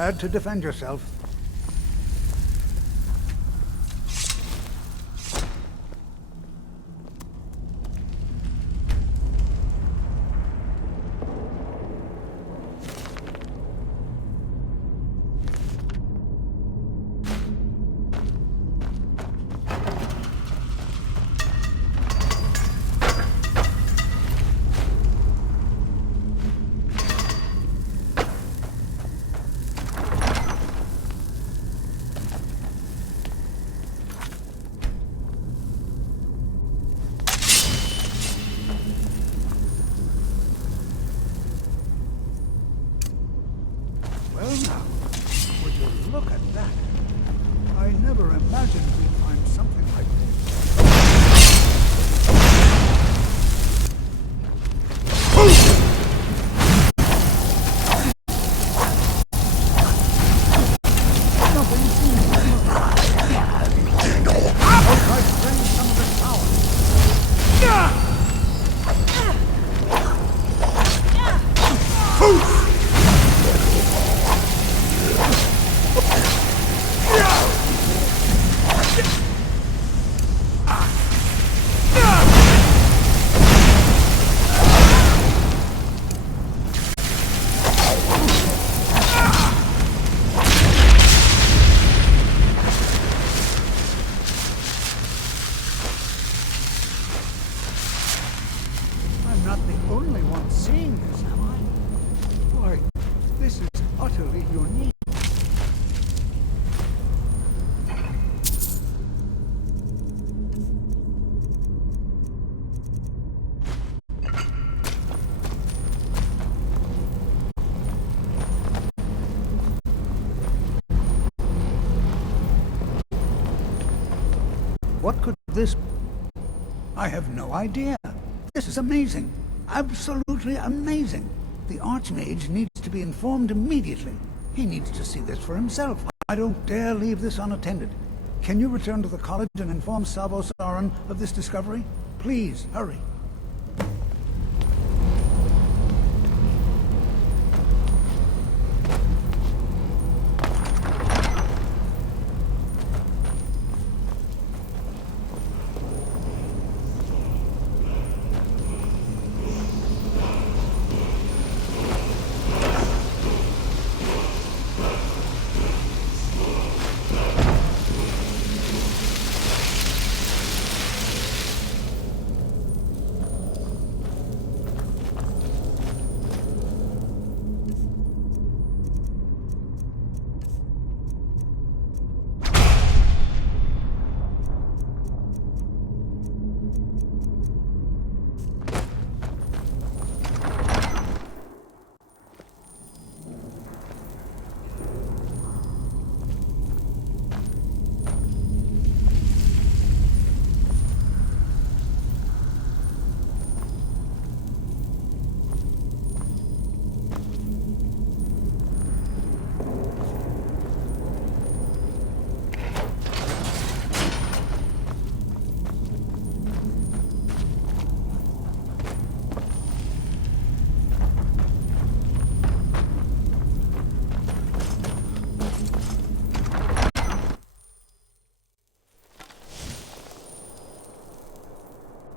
prepared to defend yourself. Well now, would you look at that? I never imagined we'd find something like I'm not the only one seeing this, am I? Why, this is utterly unique. What could this be? I have no idea. This is amazing. Absolutely amazing. The Archmage needs to be informed immediately. He needs to see this for himself. I don't dare leave this unattended. Can you return to the college and inform Savo Saran of this discovery? Please, hurry.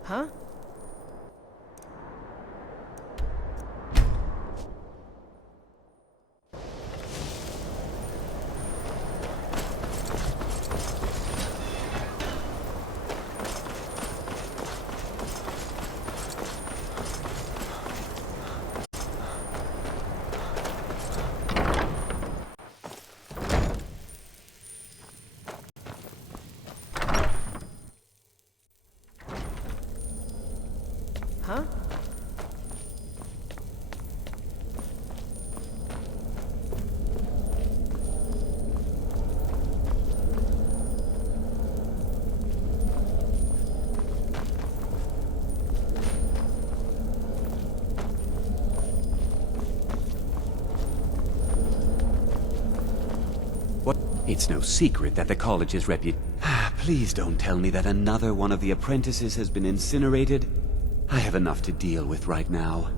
Huh? Huh? What? It's no secret that the college's Please don't tell me that another one of the apprentices has been incinerated. I have enough to deal with right now.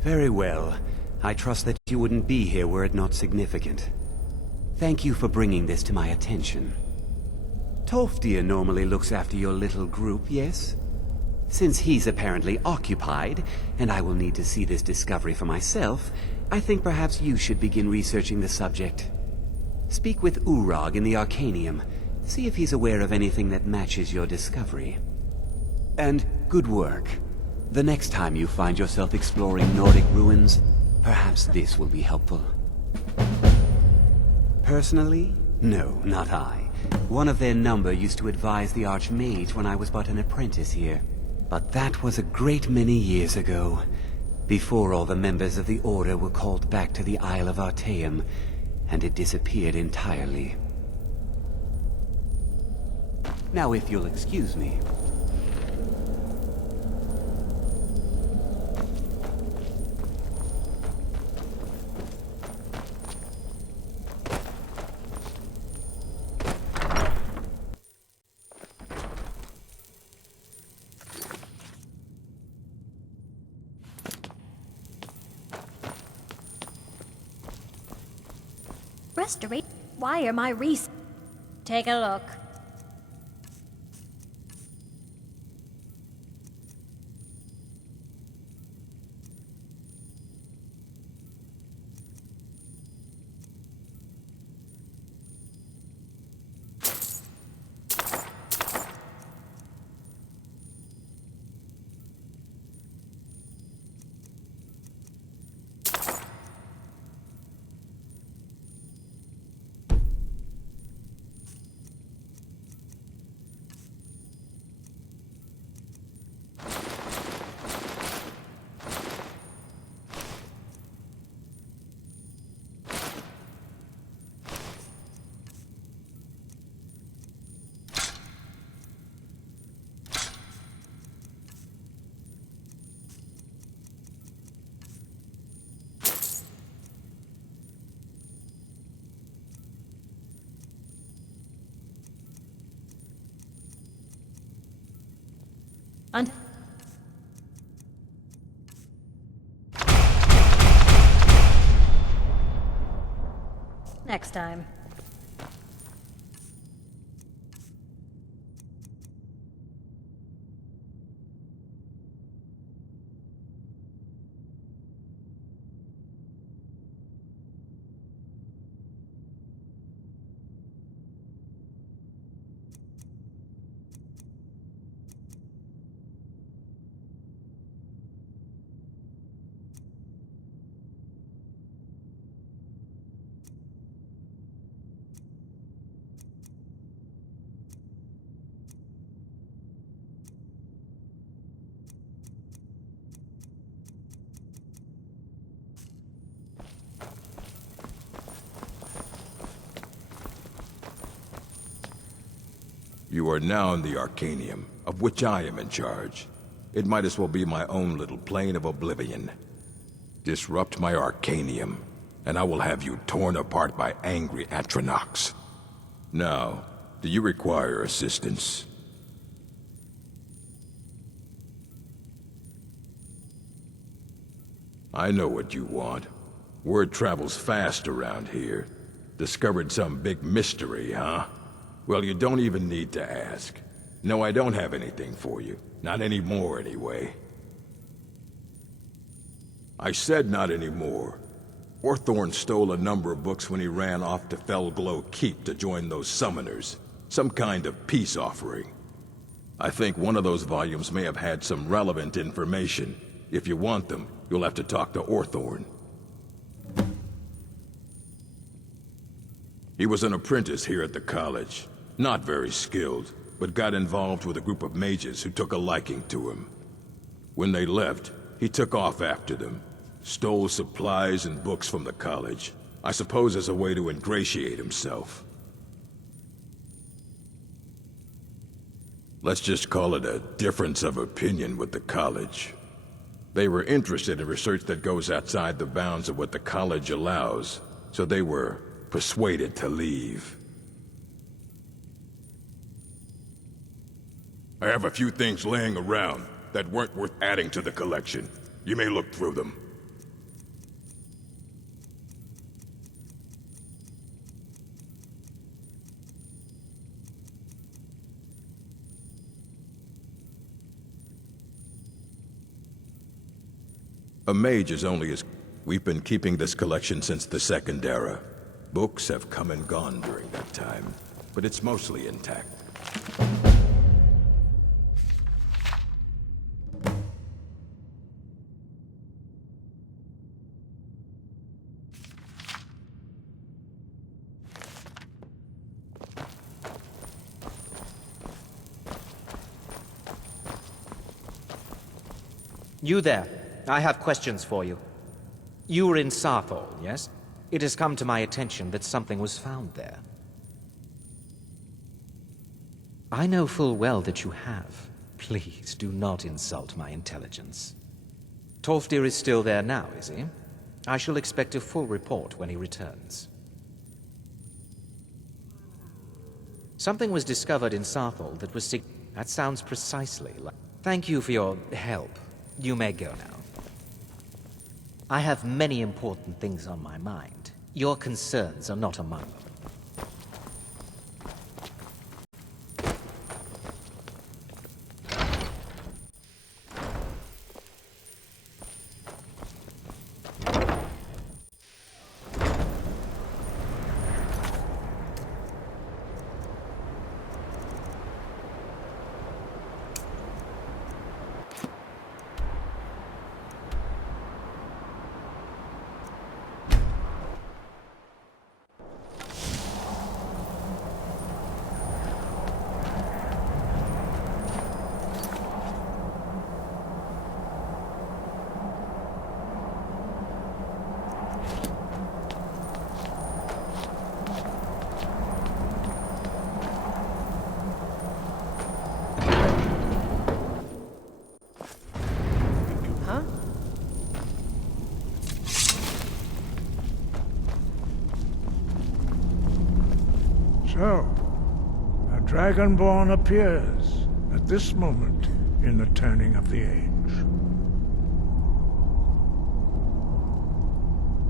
Very well. I trust that you wouldn't be here were it not significant. Thank you for bringing this to my attention. Tolfdir normally looks after your little group, yes? Since he's apparently occupied, and I will need to see this discovery for myself, I think perhaps you should begin researching the subject. Speak with Urag in the Arcanium. See if he's aware of anything that matches your discovery. And good work. The next time you find yourself exploring Nordic ruins, perhaps this will be helpful. Personally? No, not I. One of their number used to advise the Archmage when I was but an apprentice here. But that was a great many years ago, before all the members of the Order were called back to the Isle of Artaeum, and it disappeared entirely. Now if you'll excuse me. Restoration? Why are my res... Take a look. Next time. You are now in the Arcanium, of which I am in charge. It might as well be my own little plane of oblivion. Disrupt my Arcanium, and I will have you torn apart by angry Atronachs. Now, do you require assistance? I know what you want. Word travels fast around here. Discovered some big mystery, huh? Well, you don't even need to ask. No, I don't have anything for you. Not anymore, anyway. I said not anymore. Orthorn stole a number of books when he ran off to Felglow Keep to join those summoners. Some kind of peace offering. I think one of those volumes may have had some relevant information. If you want them, you'll have to talk to Orthorn. He was an apprentice here at the college. Not very skilled, but got involved with a group of mages who took a liking to him. When they left, he took off after them. Stole supplies and books from the college. I suppose as a way to ingratiate himself. Let's just call it a difference of opinion with the college. They were interested in research that goes outside the bounds of what the college allows, so they were persuaded to leave. I have a few things laying around that weren't worth adding to the collection. You may look through them. A mage is only as... We've been keeping this collection since the Second Era. Books have come and gone during that time, but it's mostly intact. You there. I have questions for you. You were in Sarthol, yes? It has come to my attention that something was found there. I know full well that you have. Please do not insult my intelligence. Tolfdir is still there now, is he? I shall expect a full report when he returns. Something was discovered in Sarthol that was that sounds precisely like... Thank you for your help. You may go now. I have many important things on my mind. Your concerns are not among them. So, a Dragonborn appears at this moment in the turning of the age.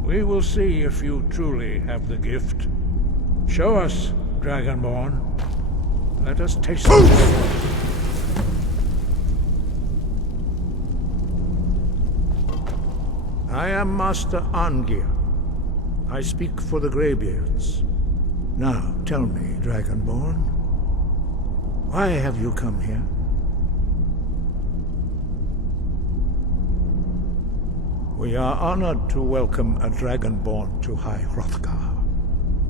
We will see if you truly have the gift. Show us, Dragonborn. Let us taste it. I am Master Angir. I speak for the Greybeards. Now, tell me, Dragonborn, why have you come here? We are honored to welcome a Dragonborn to High Hrothgar.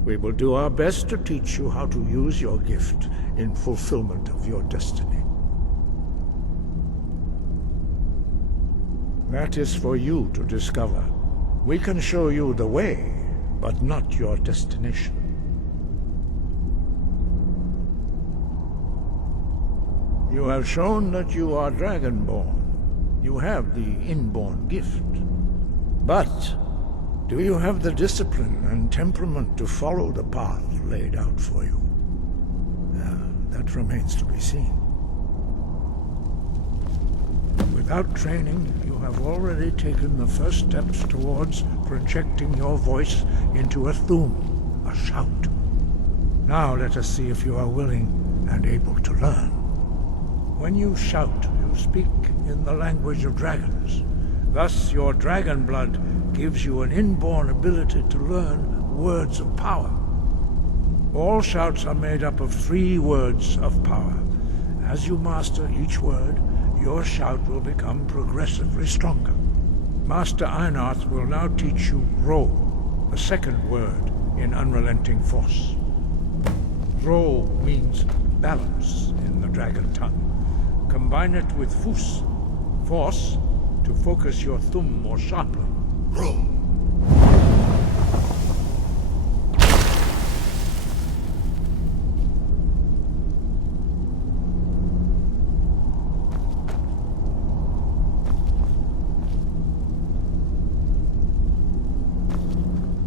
We will do our best to teach you how to use your gift in fulfillment of your destiny. That is for you to discover. We can show you the way, but not your destination. You have shown that you are Dragonborn. You have the inborn gift. But do you have the discipline and temperament to follow the path laid out for you? That remains to be seen. Without training, you have already taken the first steps towards projecting your voice into a thum, a shout. Now let us see if you are willing and able to learn. When you shout, you speak in the language of dragons. Thus, your dragon blood gives you an inborn ability to learn words of power. All shouts are made up of 3 words of power. As you master each word, your shout will become progressively stronger. Master Einarth will now teach you Ro, the second word in Unrelenting Force. Ro means balance in the dragon tongue. Combine it with Fus, force, to focus your thumb more sharply. Ro.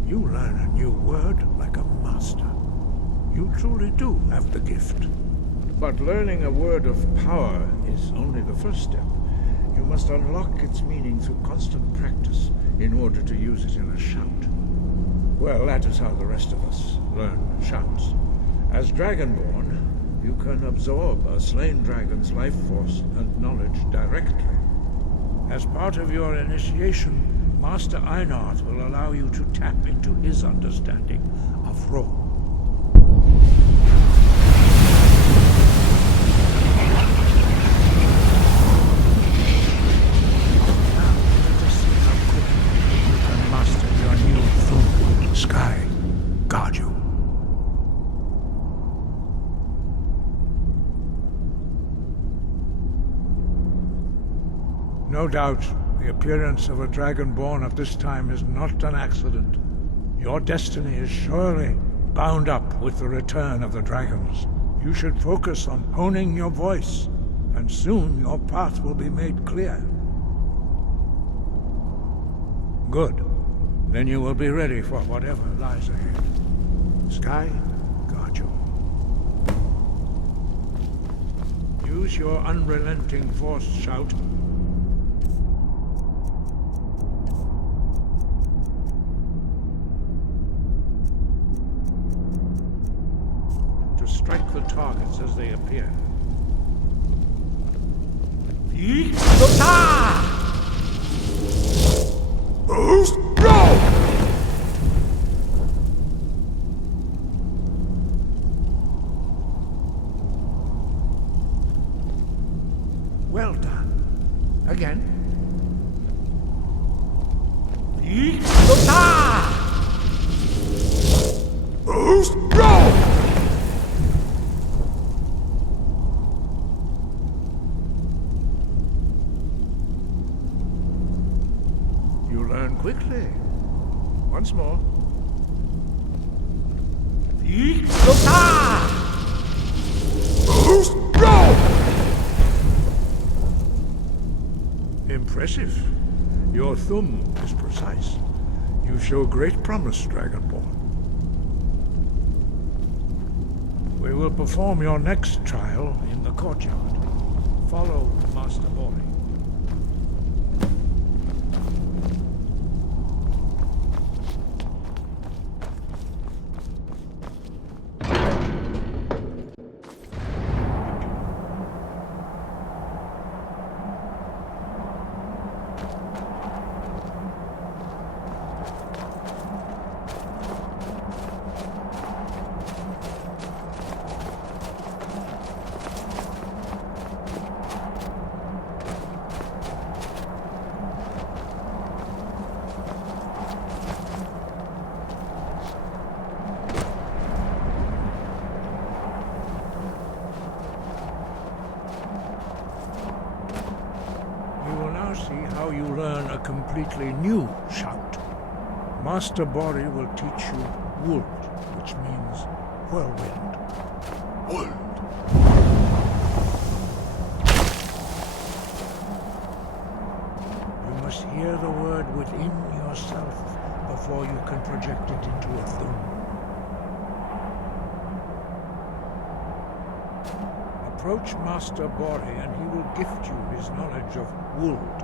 You learn a new word like a master. You truly do have the gift. But learning a word of power is only the first step. You must unlock its meaning through constant practice in order to use it in a shout. Well, that is how the rest of us learn shouts. As Dragonborn, you can absorb a slain dragon's life force and knowledge directly. As part of your initiation, Master Einarth will allow you to tap into his understanding of role. Sky, guard you. No doubt, the appearance of a dragonborn at this time is not an accident. Your destiny is surely bound up with the return of the dragons. You should focus on honing your voice, and soon your path will be made clear. Good. Then you will be ready for whatever lies ahead. Sky, guard you. Use your unrelenting force shout. To strike the targets as they appear. Boost! Go! Well done. Again. Boost! Go! You learn quickly. Once more. Boost! Go! Impressive. Your thumb is precise. You show great promise, Dragonborn. We will perform your next trial in the courtyard. Follow Master Bori. How you learn a completely new shout. Master Bori will teach you Wold, which means whirlwind. Wold. You must hear the word within yourself before you can project it into a thum. Approach Master Bori and he will gift you his knowledge of Wold.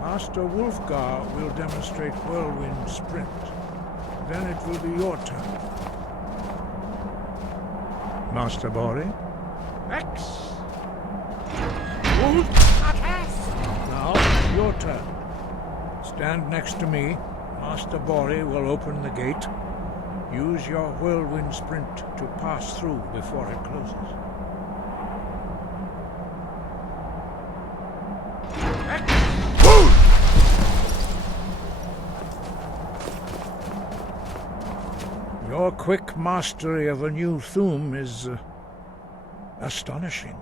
Master Wulfgar will demonstrate Whirlwind Sprint. Then it will be your turn. Master Bori? X! Now, your turn. Stand next to me. Master Bori will open the gate. Use your Whirlwind Sprint to pass through before it closes. Your quick mastery of a new thum is astonishing.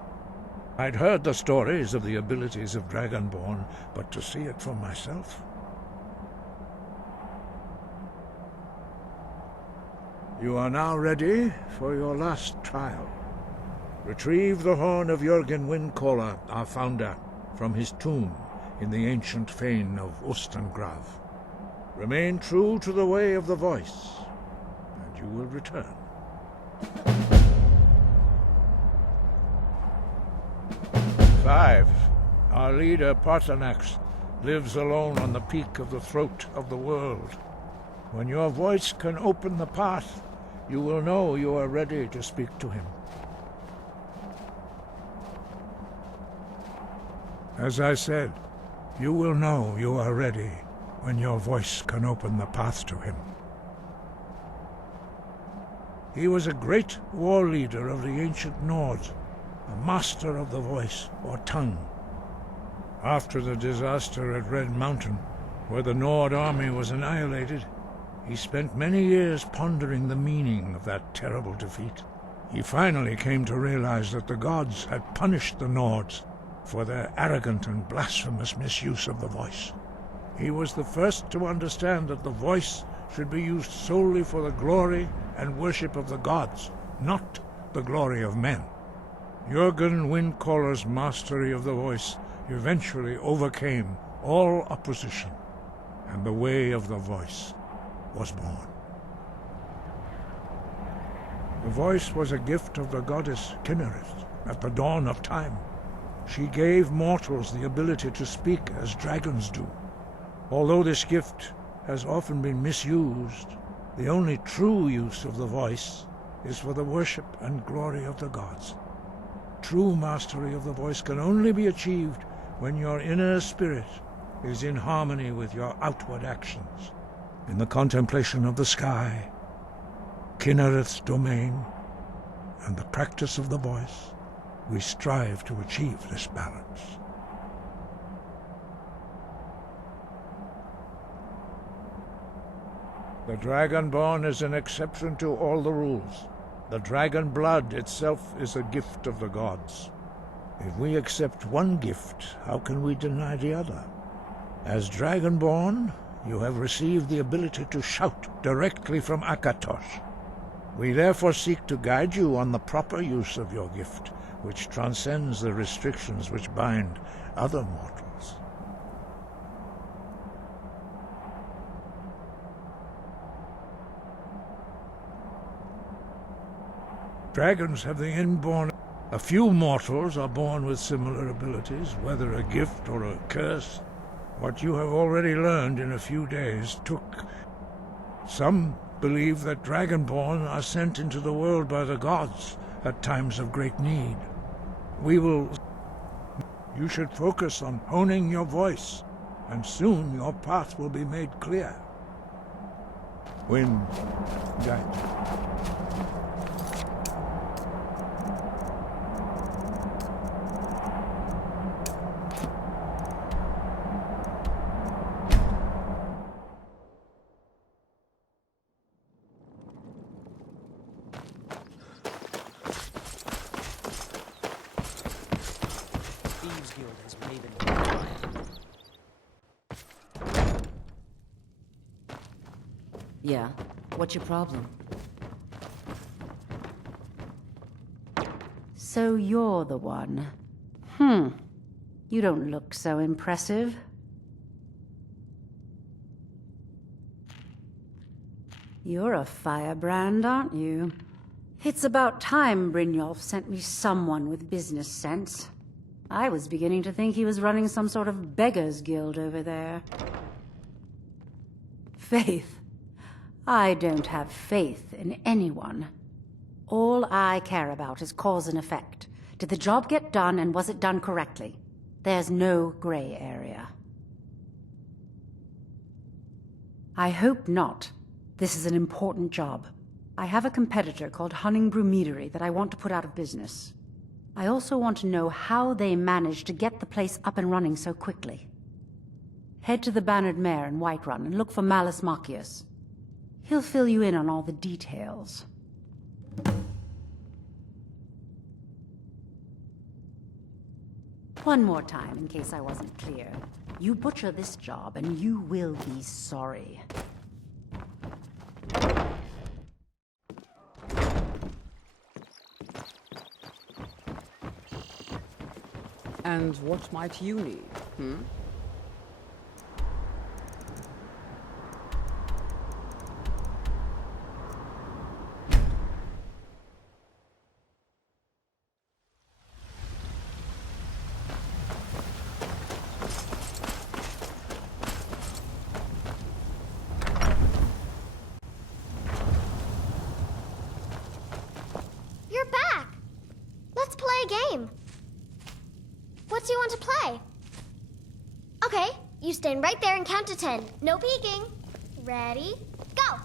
I'd heard the stories of the abilities of Dragonborn, but to see it for myself... You are now ready for your last trial. Retrieve the horn of Jürgen Windcaller, our founder, from his tomb in the ancient fane of Ustengrav. Remain true to the way of the voice, and you will return. 5. Our leader, Parthenax, lives alone on the peak of the throat of the world. When your voice can open the path, you will know you are ready to speak to him. As I said, you will know you are ready when your voice can open the path to him. He was a great war leader of the ancient Nords, a master of the voice, or tongue. After the disaster at Red Mountain, where the Nord army was annihilated, he spent many years pondering the meaning of that terrible defeat. He finally came to realize that the gods had punished the Nords for their arrogant and blasphemous misuse of the voice. He was the first to understand that the voice should be used solely for the glory and worship of the gods, not the glory of men. Jürgen Windcaller's mastery of the voice eventually overcame all opposition, and the way of the voice was born. The voice was a gift of the goddess Kinnereth at the dawn of time. She gave mortals the ability to speak as dragons do. Although this gift has often been misused, the only true use of the voice is for the worship and glory of the gods. True mastery of the voice can only be achieved when your inner spirit is in harmony with your outward actions. In the contemplation of the sky, Kinnereth's domain, and the practice of the voice, we strive to achieve this balance. The Dragonborn is an exception to all the rules. The dragon blood itself is a gift of the gods. If we accept one gift, how can we deny the other? As Dragonborn, you have received the ability to shout directly from Akatosh. We therefore seek to guide you on the proper use of your gift, which transcends the restrictions which bind other mortals. Dragons have the inborn. A few mortals are born with similar abilities, whether a gift or a curse. What you have already learned in a few days took. Some believe that Dragonborn are sent into the world by the gods at times of great need. You should focus on honing your voice, and soon your path will be made clear. Wind, guide. Yeah, what's your problem? So you're the one. You don't look so impressive. You're a firebrand, aren't you? It's about time Brynjolf sent me someone with business sense. I was beginning to think he was running some sort of beggars guild over there. Faith. I don't have faith in anyone. All I care about is cause and effect. Did the job get done, and was it done correctly? There's no gray area. I hope not. This is an important job. I have a competitor called Hunningbrew Meadery that I want to put out of business. I also want to know how they managed to get the place up and running so quickly. Head to the Bannered Mare in Whiterun and look for Malus Machius. He'll fill you in on all the details. One more time, in case I wasn't clear. You butcher this job, and you will be sorry. And what might you need, a game. What do you want to play? Okay, you stand right there and count to 10. No peeking. Ready, go!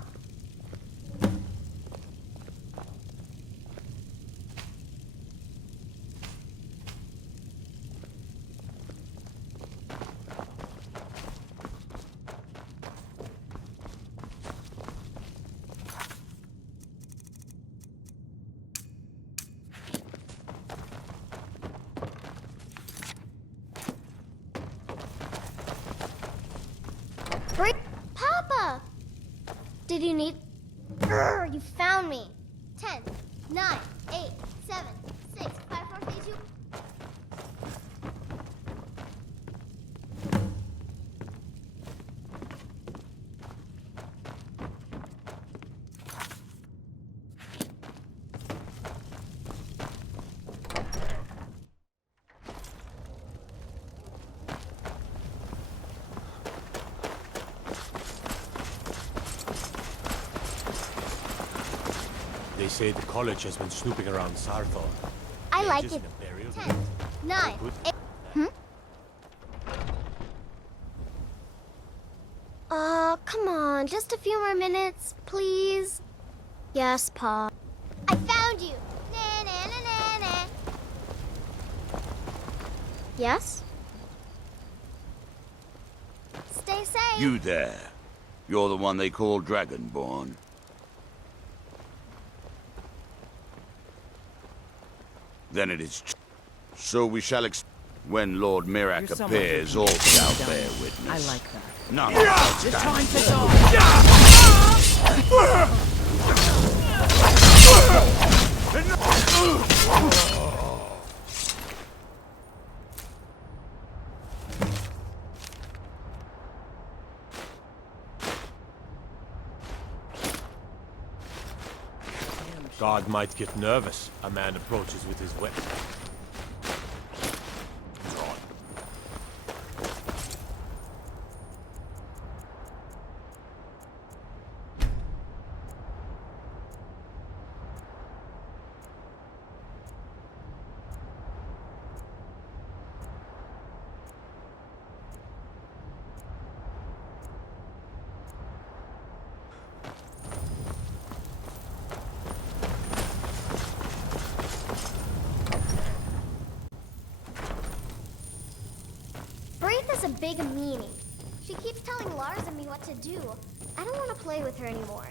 Papa! Did you need... you found me. 10, 9, 8, 7, 6, 5, 4, 3, 2... They say the college has been snooping around Sarthor. I like Just it. in a burial 10, 9, 8... come on. Just a few more minutes, please. Yes, Pa. I found you! Na, na, na, na, na. Yes? Stay safe. You there. You're the one they call Dragonborn. Then it is so we shall when Lord Mirak appears, all shall bear witness. I like that. None The time to God might get nervous. A man approaches with his weapon. A big meanie. She keeps telling Lars and me what to do. I don't want to play with her anymore.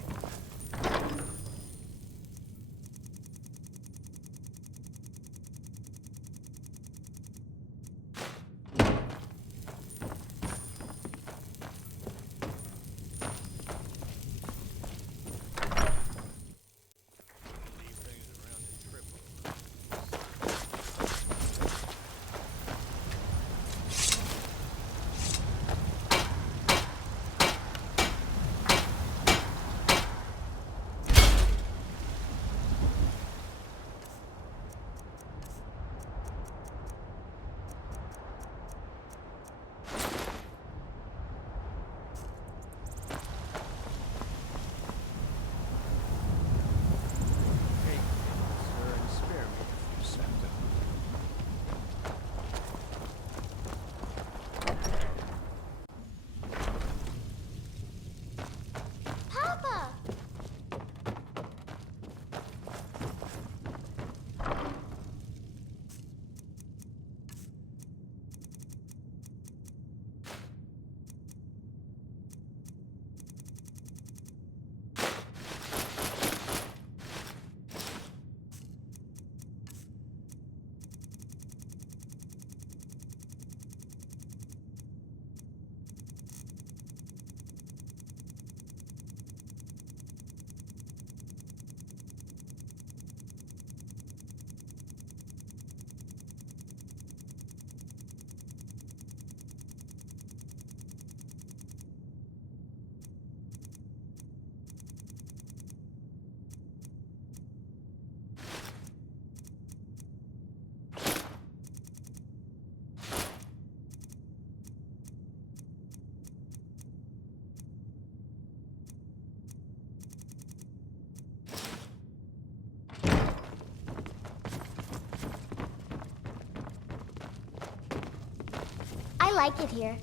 I like it here.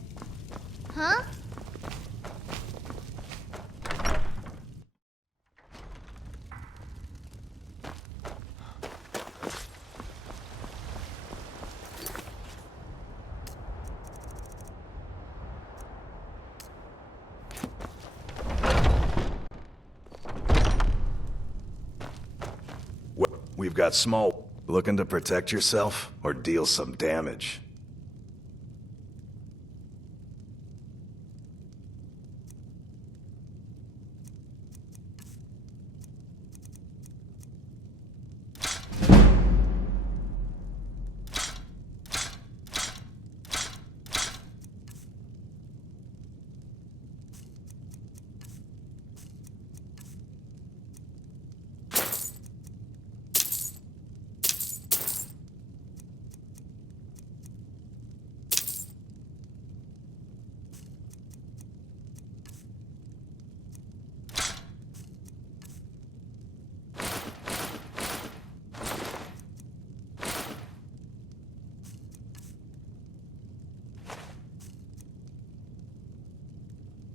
Huh? We've got small. Looking to protect yourself or deal some damage?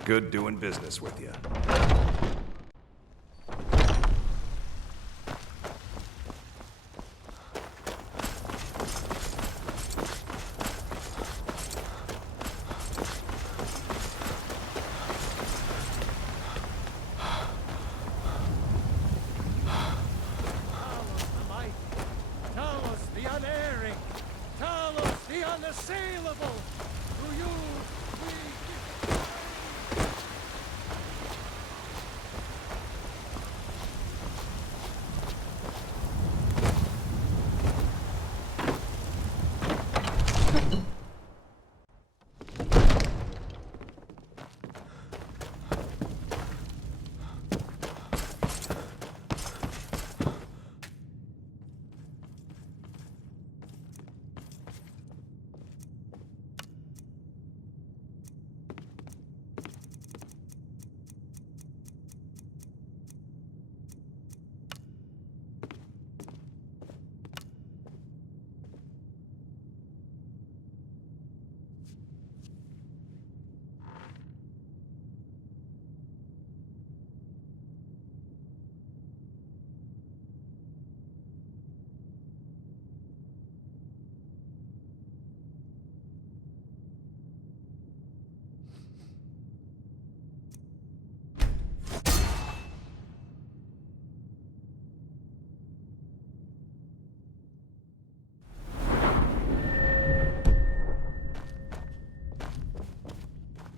Good doing business with you. Talos the unerring, Talos the unassailable. To you we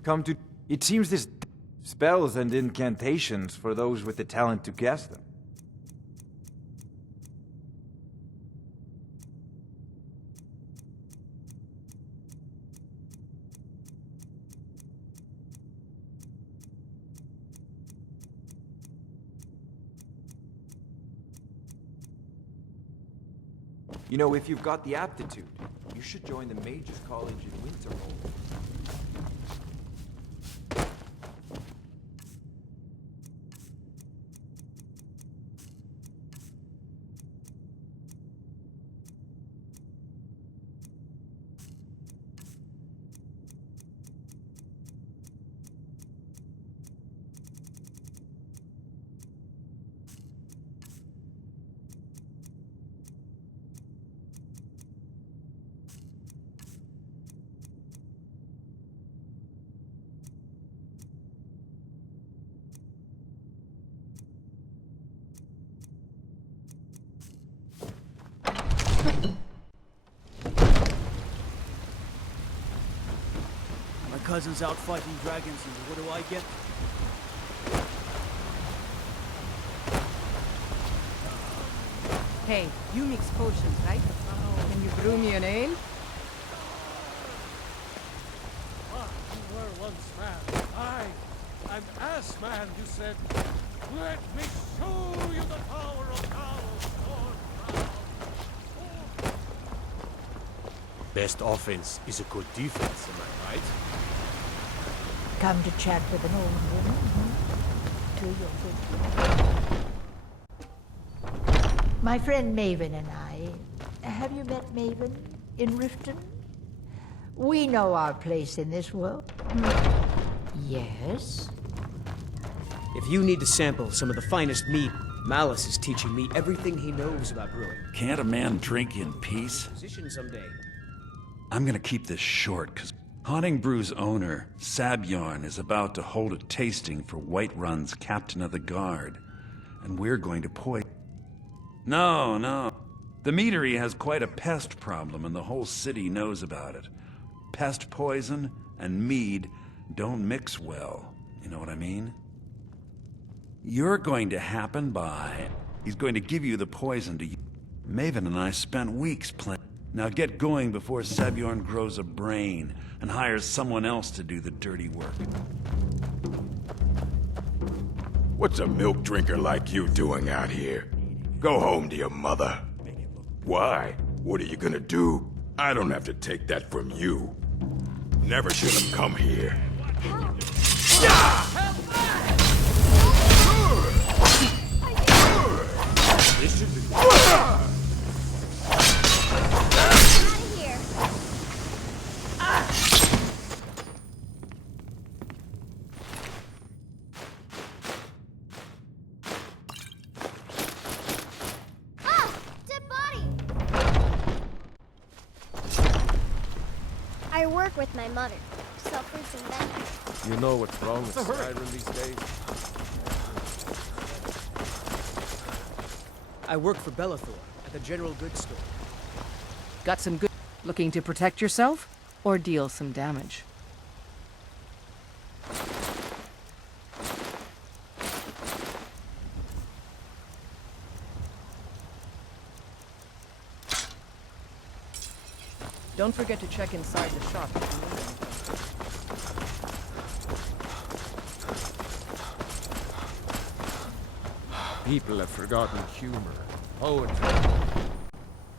Come to... It seems this... spells and incantations for those with the talent to cast them. You know, if you've got the aptitude, you should join the Mages College in Winterhold. My cousin's out fighting dragons, and what do I get? Hey, you mix potions, right? Can you brew me an ale? You were once man. I, an ass man, you said. Let me show you the power of Talos. Best offense is a good defense, am I right? Come to chat with an old woman, hmm? To your good. My friend Maven and I. Have you met Maven in Riften? We know our place in this world. Yes? If you need to sample some of the finest mead, Malice is teaching me everything he knows about brewing. Can't a man drink in peace? Position someday. I'm gonna keep this short, because Haunting Brew's owner, Sabjorn, is about to hold a tasting for Whiterun's Captain of the Guard. And we're going to poison... No. The meadery has quite a pest problem, and the whole city knows about it. Pest poison and mead don't mix well. You know what I mean? You're going to happen by. He's going to give you the poison to... Maven and I spent weeks planning. Now get going before Sabjorn grows a brain and hires someone else to do the dirty work. What's a milk drinker like you doing out here? Go home to your mother. Why? What are you gonna do? I don't have to take that from you. Never should have come here. This should be... I work with my mother. Sell fruits and veggies. You know what's wrong with Skyrim these days? I work for Bellathor at the general goods store. Got some good... Looking to protect yourself? Or deal some damage? Don't forget to check inside the shop if you need anything. People have forgotten humor, poetry.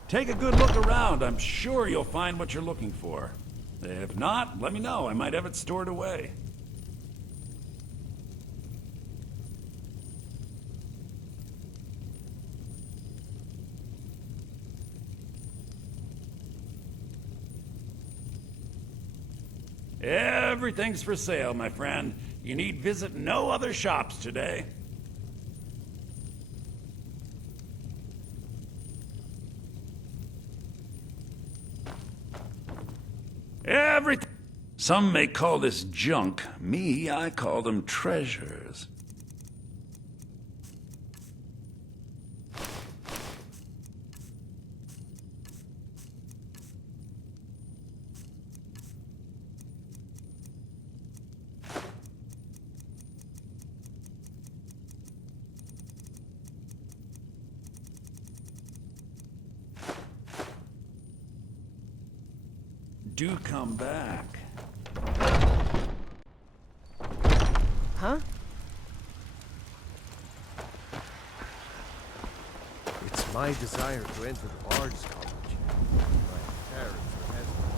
Take a good look around. I'm sure you'll find what you're looking for. If not, let me know. I might have it stored away. Everything's for sale, my friend. You need visit no other shops today. Everything. Some may call this junk. Me, I call them treasures. Do come back. Huh? It's my desire to enter the Bard's College. My parents are hesitant.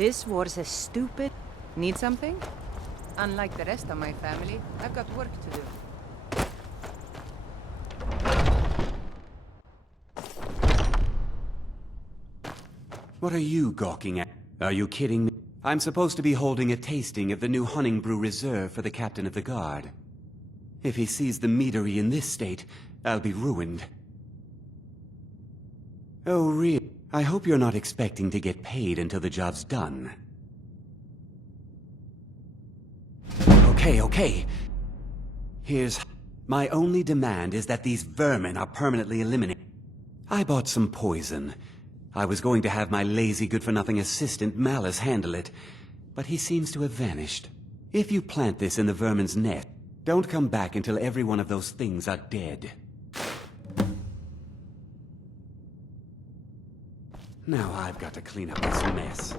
This was a stupid... Need something? Unlike the rest of my family, I've got work to do. What are you gawking at? Are you kidding me? I'm supposed to be holding a tasting of the new Hunting Brew Reserve for the Captain of the Guard. If he sees the meadery in this state, I'll be ruined. Oh, really? I hope you're not expecting to get paid until the job's done. Okay. Here's... My only demand is that these vermin are permanently eliminated. I bought some poison. I was going to have my lazy good-for-nothing assistant Malice handle it, but he seems to have vanished. If you plant this in the vermin's nest, don't come back until every one of those things are dead. Now I've got to clean up this mess.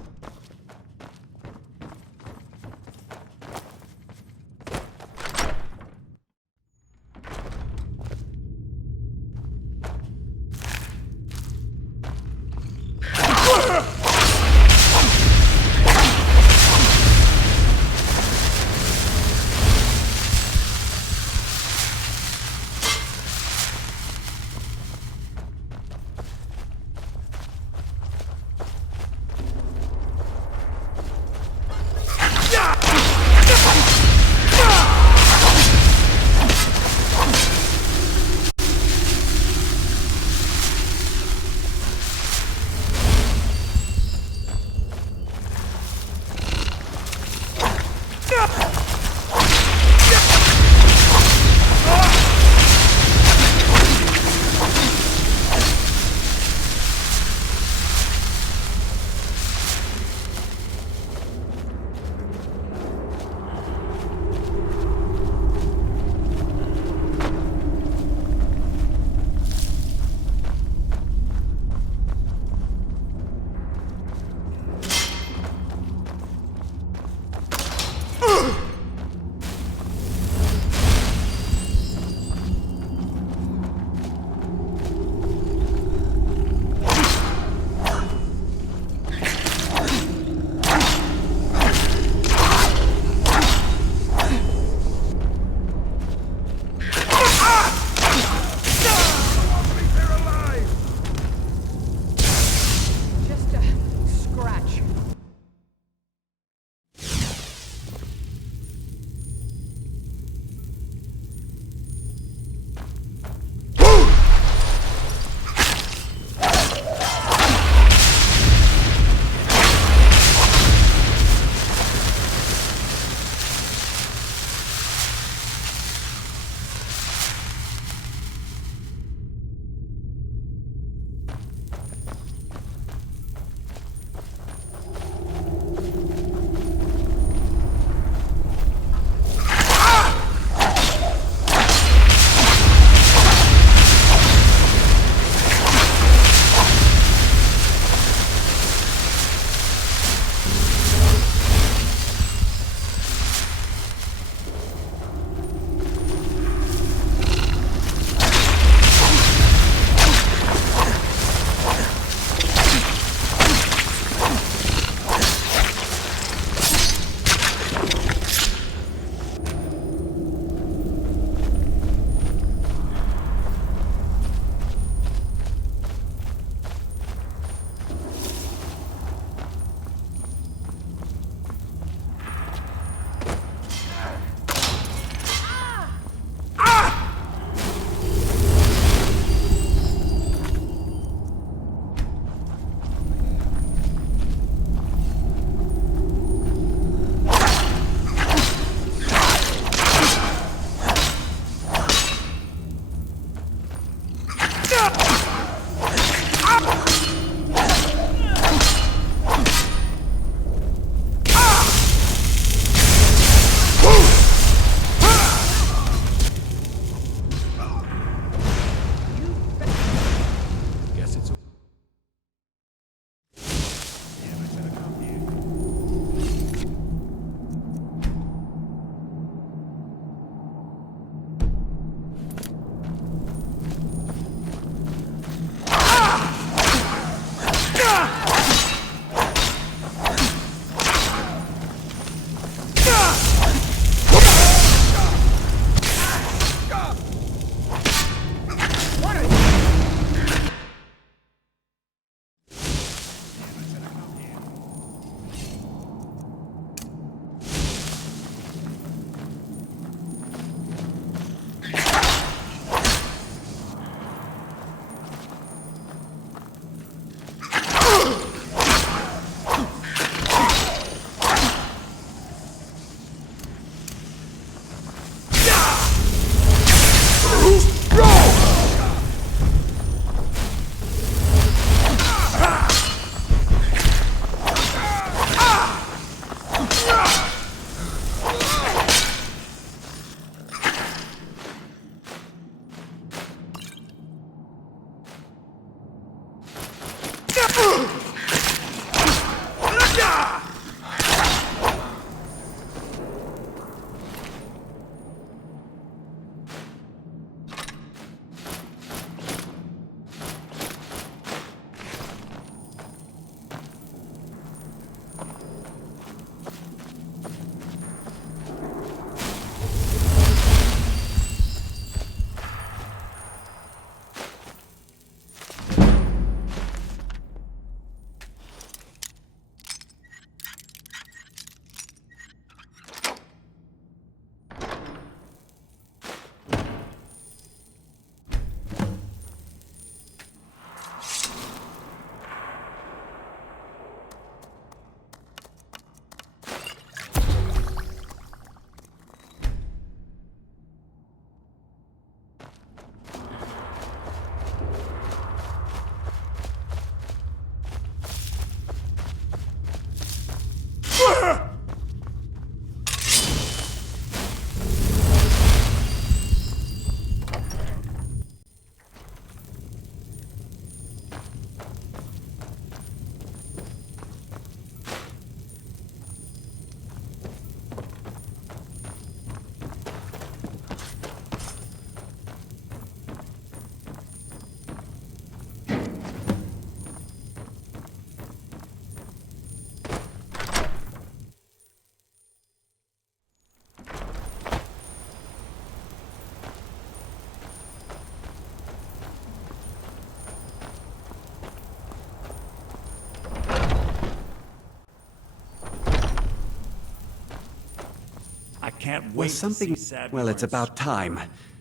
can't wait Well, something... to see Sabulon's Well, it's about time.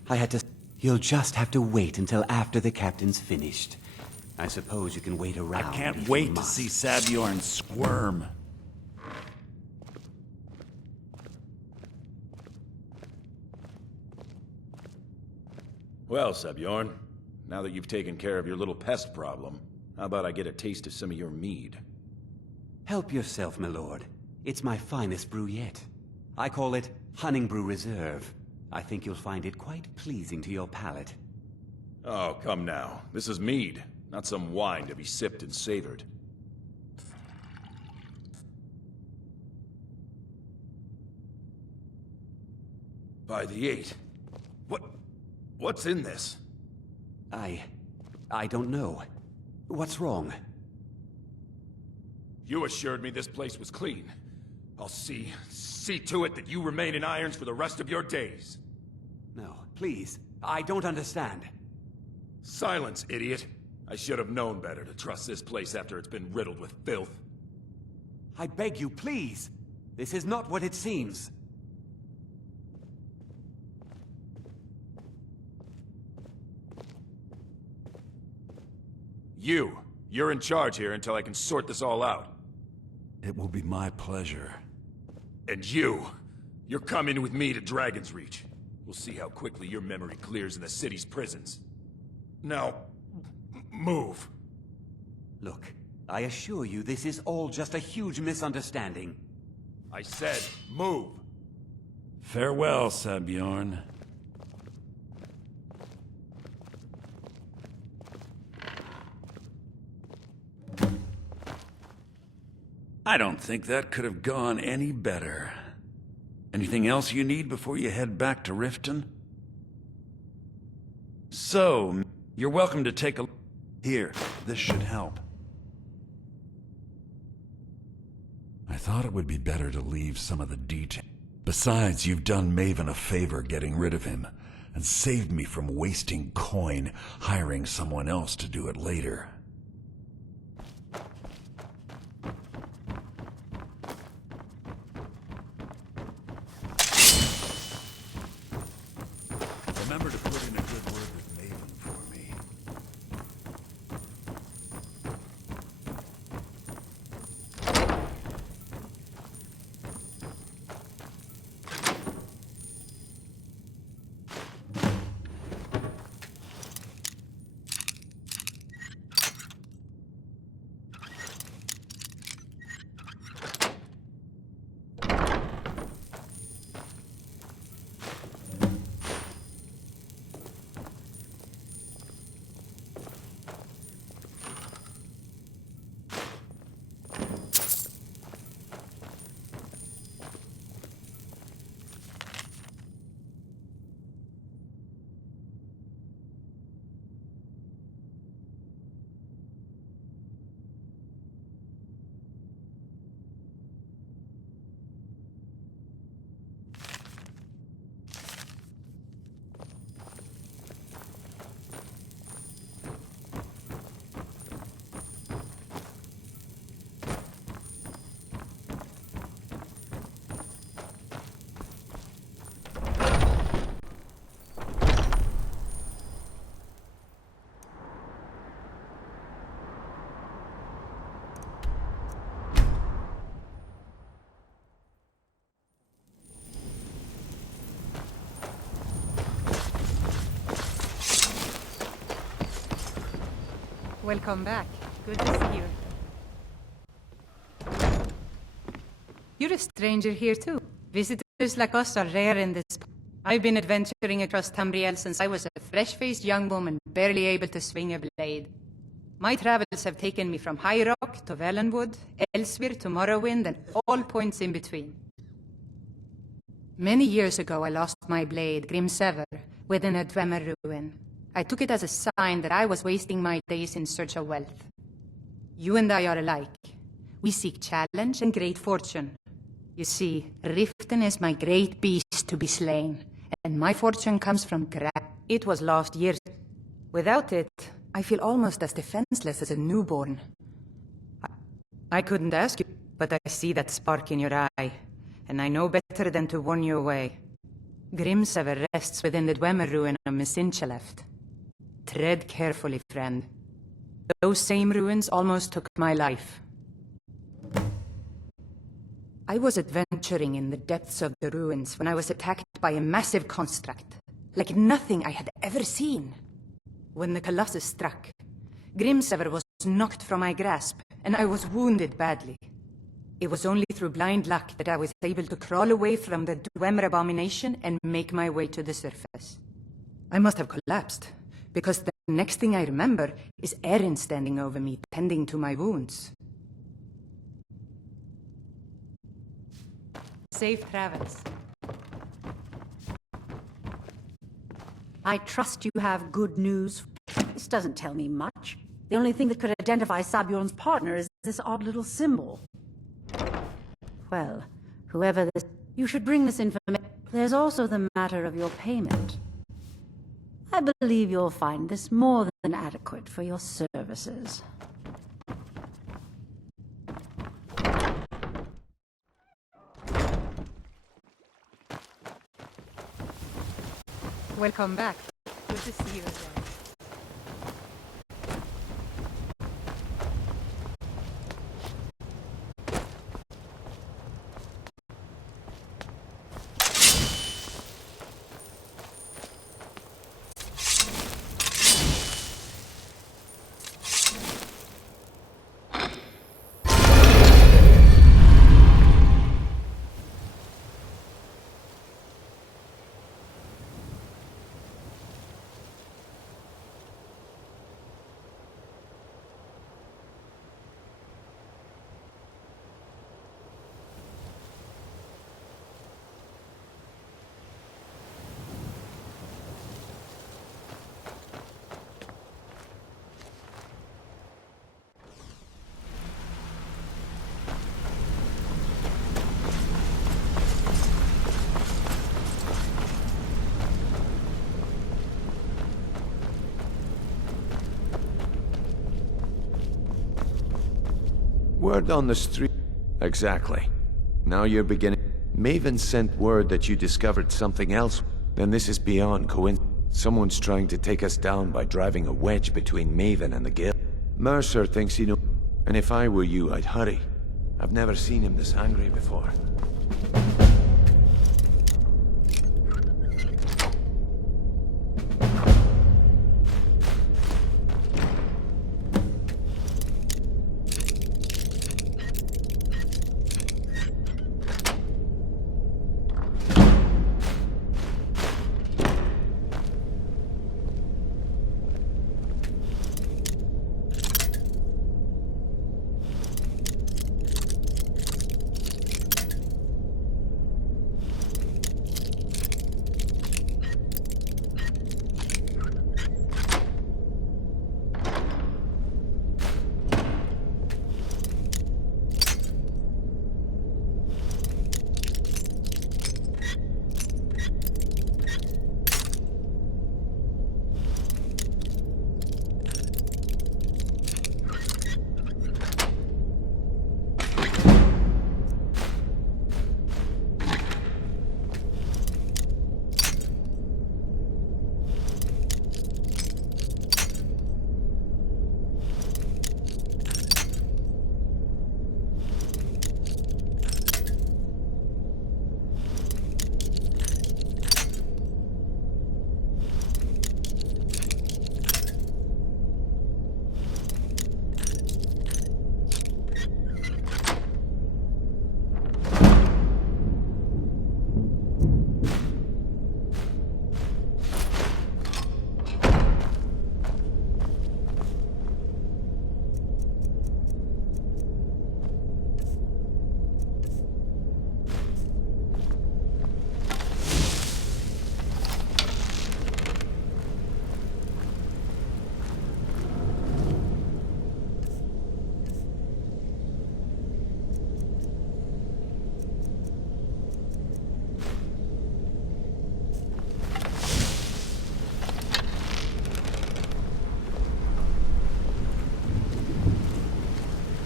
I had to... You'll just have to wait until after the captain's finished. I suppose you can wait around. I can't if wait you to must. see Sabulon squirm. Well, Sebjorn, now that you've taken care of your little pest problem, how about I get a taste of some of your mead? Help yourself, my lord. It's my finest brew yet. I call it Honningbrew Reserve. I think you'll find it quite pleasing to your palate. Oh, come now. This is mead, not some wine to be sipped and savored. By the 8. What's in this? I don't know. What's wrong? You assured me this place was clean. I'll see to it that you remain in irons for the rest of your days. No, please. I don't understand. Silence, idiot. I should have known better to trust this place after it's been riddled with filth. I beg you, please. This is not what it seems. You're in charge here until I can sort this all out. It will be my pleasure. And you're coming with me to Dragon's Reach. We'll see how quickly your memory clears in the city's prisons. Now, move. Look, I assure you this is all just a huge misunderstanding. I said, move. Farewell, Sabjorn. I don't think that could have gone any better. Anything else you need before you head back to Riften? So, you're welcome to take a... Here, this should help. I thought it would be better to leave some of the detail. Besides, you've done Maven a favor getting rid of him, and saved me from wasting coin hiring someone else to do it later. Remember to put in a good word with Maven for me. Welcome back. Good to see you. You're a stranger here too. Visitors like us are rare in this. I've been adventuring across Tamriel since I was a fresh-faced young woman, barely able to swing a blade. My travels have taken me from High Rock to Valenwood, Elsewhere to Morrowind, and all points in between. Many years ago I lost my blade, Grimsever, within a Dwemer ruin. I took it as a sign that I was wasting my days in search of wealth. You and I are alike. We seek challenge and great fortune. You see, Riften is my great beast to be slain, and my fortune comes from It was last year. Without it, I feel almost as defenseless as a newborn. I couldn't ask you, but I see that spark in your eye. and I know better than to warn you away. Grimsever rests within the Dwemer ruin of Misincheleft. Tread carefully, friend. Those same ruins almost took my life. I was adventuring in the depths of the ruins when I was attacked by a massive construct, like nothing I had ever seen. When the Colossus struck, Grimsever was knocked from my grasp, and I was wounded badly. It was only through blind luck that I was able to crawl away from the Dwemer abomination and make my way to the surface. I must have collapsed, because the next thing I remember is Erin standing over me, tending to my wounds. Safe travels. I trust you have good news. This doesn't tell me much. The only thing that could identify Sabjorn's partner is this odd little symbol. Well, whoever this... You should bring this information. There's also the matter of your payment. I believe you'll find this more than adequate for your services. Welcome back. Good to see you again. Word on the street. Exactly. Now you're beginning. Maven sent word that you discovered something else. Then this is beyond coincidence. Someone's trying to take us down by driving a wedge between Maven and the guild. Mercer thinks he knows. And if I were you, I'd hurry. I've never seen him this angry before.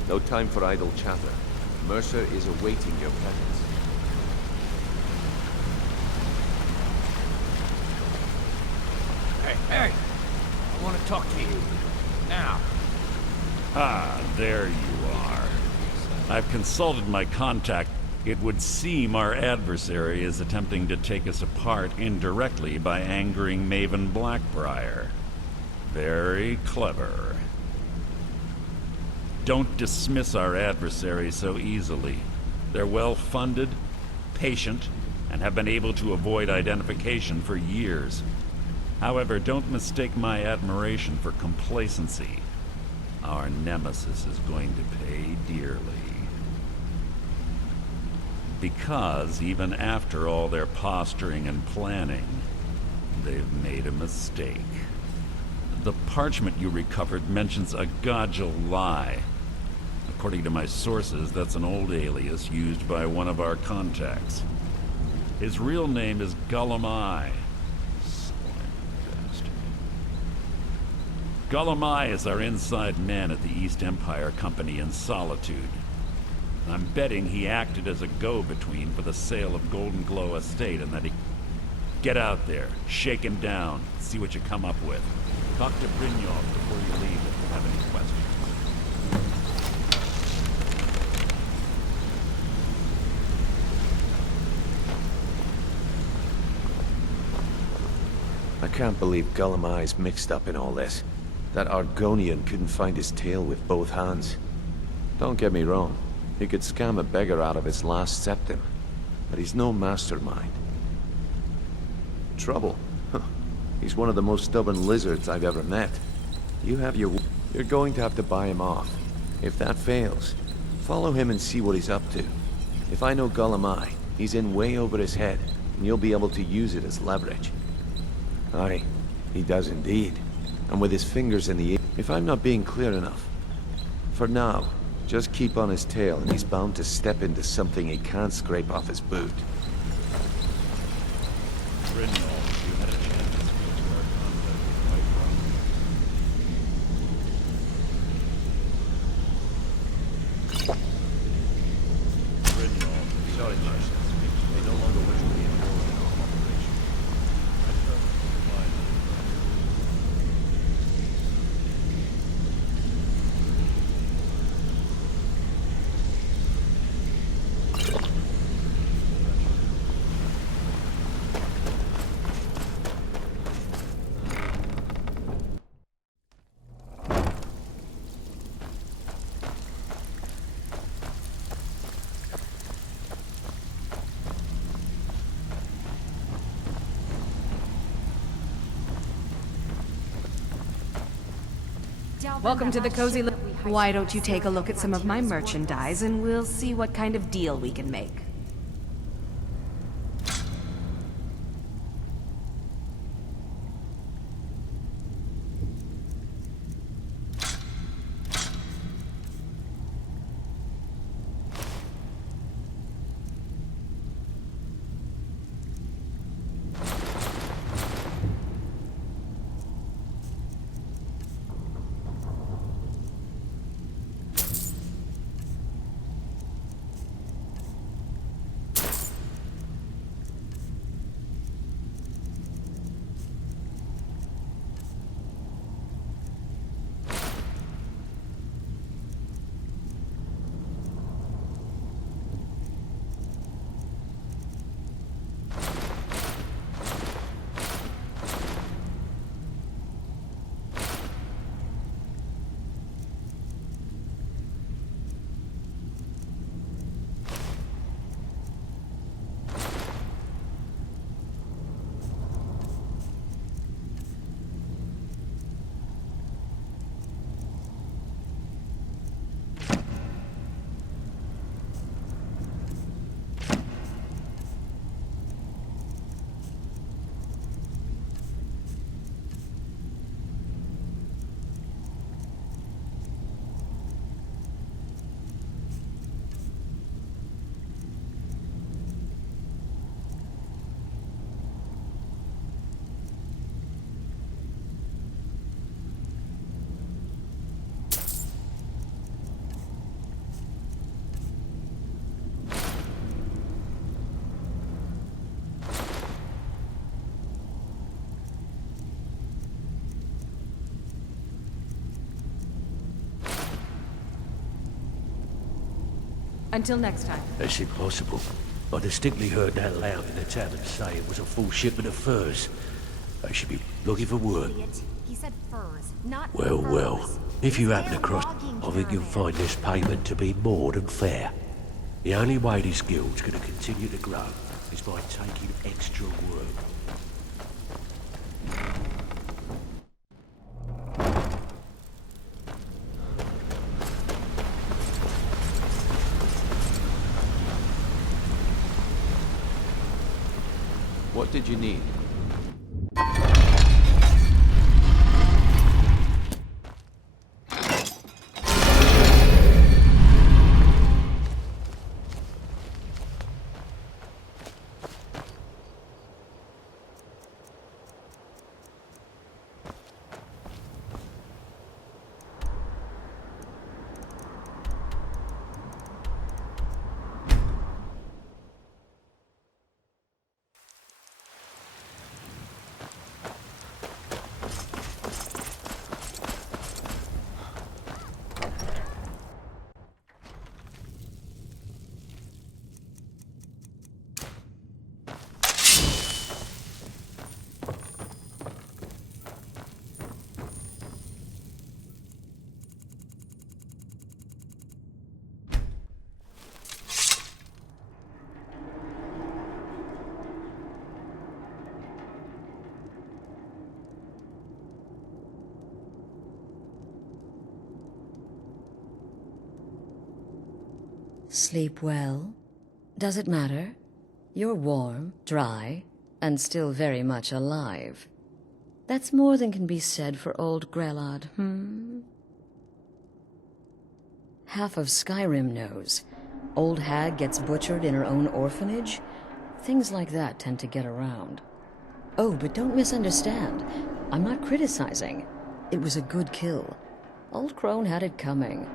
No time for idle chatter. Mercer is awaiting your presence. Hey, I want to talk to you. Now. Ah, there you are. I've consulted my contact. It would seem our adversary is attempting to take us apart indirectly by angering Maven Blackbriar. Very clever. Don't dismiss our adversary so easily. They're well-funded, patient, and have been able to avoid identification for years. However, don't mistake my admiration for complacency. Our nemesis is going to pay dearly. Because even after all their posturing and planning, they've made a mistake. The parchment you recovered mentions a Godjal lie. According to my sources, that's an old alias used by one of our contacts. His real name is Gullumai. Gullumai is our inside man at the East Empire Company in Solitude. I'm betting he acted as a go-between for the sale of Golden Glow Estate and that he... Get out there, shake him down, see what you come up with. Talk to Brynjolf before you leave if you have any questions. I can't believe Gullumai's mixed up in all this. That Argonian couldn't find his tail with both hands. Don't get me wrong, he could scam a beggar out of his last septim, but he's no mastermind. Trouble? Huh. He's one of the most stubborn lizards I've ever met. You have your... You're going to have to buy him off. If that fails, follow him and see what he's up to. If I know Gullumai, he's in way over his head, and you'll be able to use it as leverage. Aye, he does indeed. And with his fingers in the air. If I'm not being clear enough, for now, just keep on his tail and he's bound to step into something he can't scrape off his boot. Brynjolf, you had a chance to speak to our contact quite wrong. Brynjolf, sorry, Marshal. They no longer wish to be involved in our operation. I trust you provide. Welcome to the cozy li- Why don't you take a look at some of my merchandise and we'll see what kind of deal we can make. Until next time. That's impossible. I distinctly heard that loud in the tavern say it was a full shipment of furs. They should be looking for work. He said furs, not Well, well. If you happen across, I think you'll find this payment to be more than fair. The only way this guild's gonna continue to grow is by taking extra work. What did you need? Sleep well? Does it matter? You're warm, dry, and still very much alive. That's more than can be said for old Grelod, Half of Skyrim knows. Old hag gets butchered in her own orphanage. Things like that tend to get around. Oh, but don't misunderstand. I'm not criticizing. It was a good kill. Old Crone had it coming.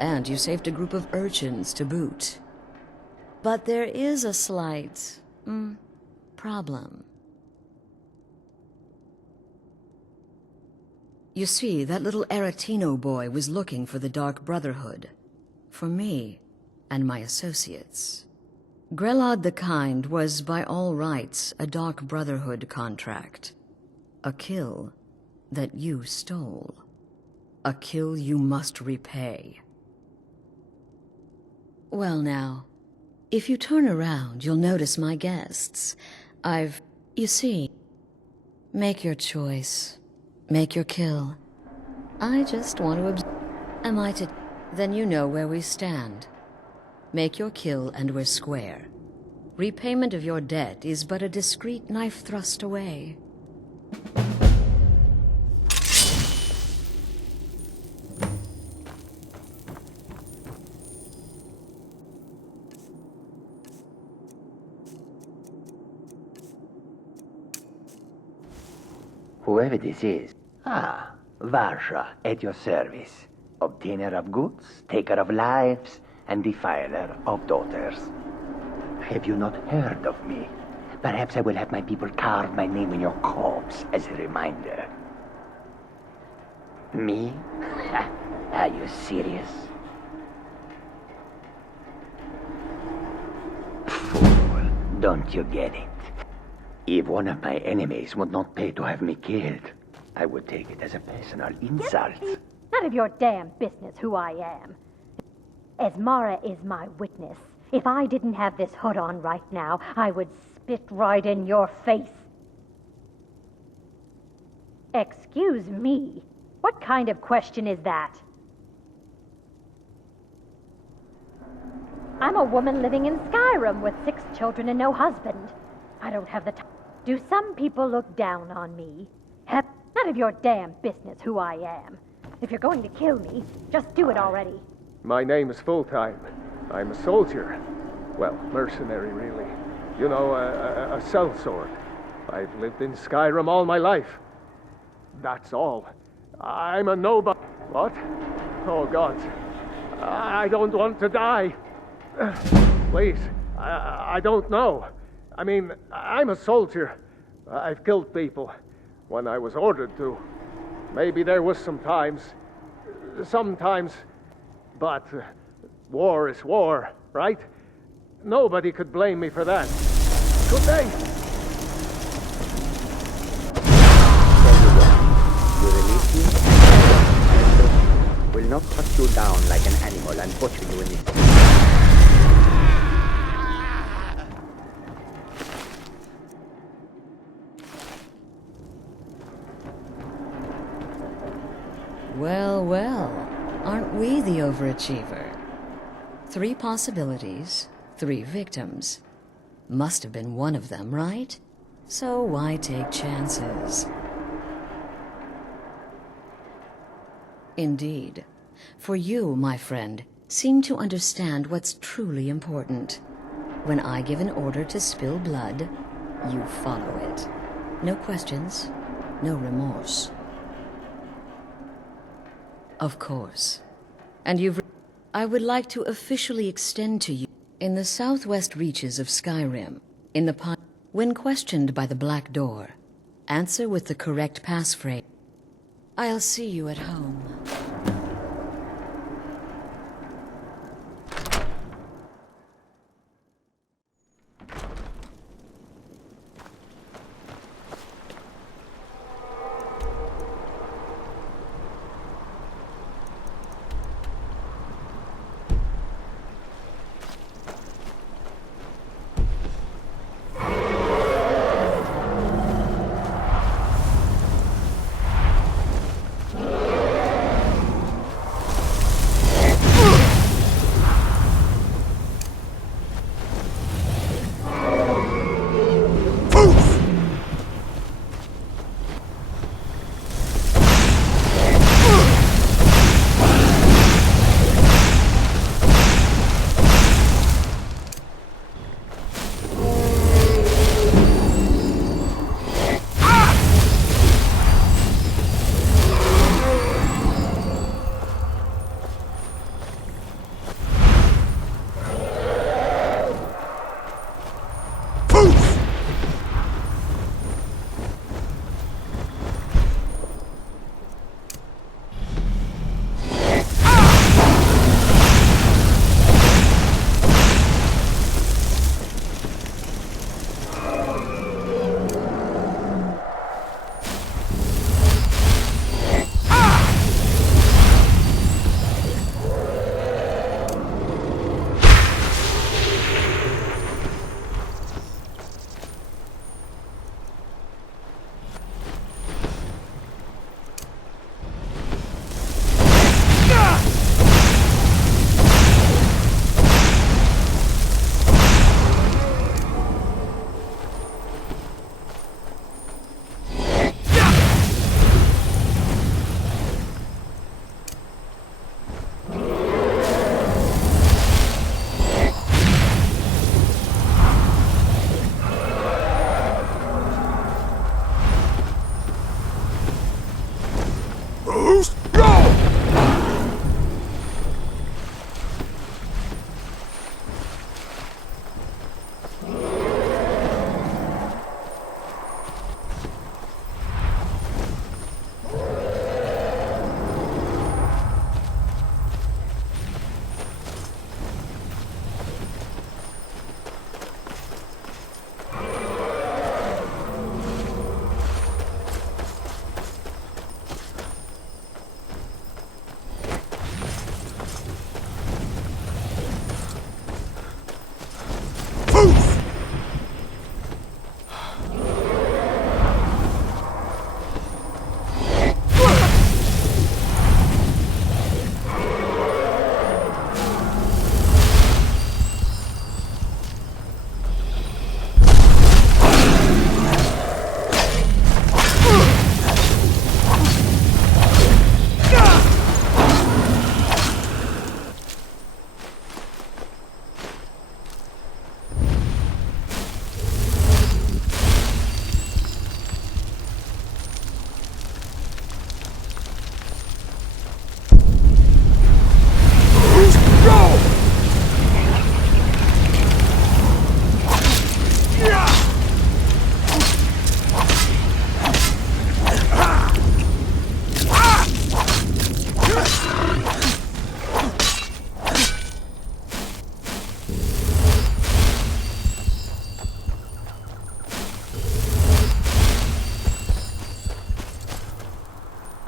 And you saved a group of urchins to boot. But there is a slight, problem. You see, that little Aretino boy was looking for the Dark Brotherhood. For me and my associates. Grelod the Kind was, by all rights, a Dark Brotherhood contract. A kill that you stole. A kill you must repay. Well now, if you turn around, you'll notice my guests. You see, make your choice. Make your kill. I just want to Then you know where we stand. Make your kill and we're square. Repayment of your debt is but a discreet knife thrust away. Whoever this is. Ah, Varsha, at your service. Obtainer of goods, taker of lives, and defiler of daughters. Have you not heard of me? Perhaps I will have my people carve my name in your corpse as a reminder. Me? Are you serious? Fool, don't you get it? If one of my enemies would not pay to have me killed, I would take it as a personal insult. None of your damn business who I am. Esmara is my witness. If I didn't have this hood on right now, I would spit right in your face. Excuse me. What kind of question is that? I'm a woman living in Skyrim with 6 children and no husband. I don't have the time. Do some people look down on me? None of your damn business who I am. If you're going to kill me, just do it already. My name is Full-Time. I'm a soldier. Well, mercenary, really. You know, a sellsword. I've lived in Skyrim all my life. That's all. I'm a nobody. What? Oh, God. I don't want to die. Please. I don't know. I mean, I'm a soldier. I've killed people when I was ordered to. Maybe there was sometimes, but War is war, right? Nobody could blame me for that. Could they? You release me, will not cut you down like an animal and butcher you in this. Well, well, aren't we the overachiever? 3 possibilities, 3 victims. Must have been one of them, right? So why take chances? Indeed. For you, my friend, seem to understand what's truly important. When I give an order to spill blood, you follow it. No questions, no remorse. Of course. And I would like to officially extend to you, in the southwest reaches of Skyrim, in the when questioned by the Black Door, answer with the correct passphrase. I'll see you at home.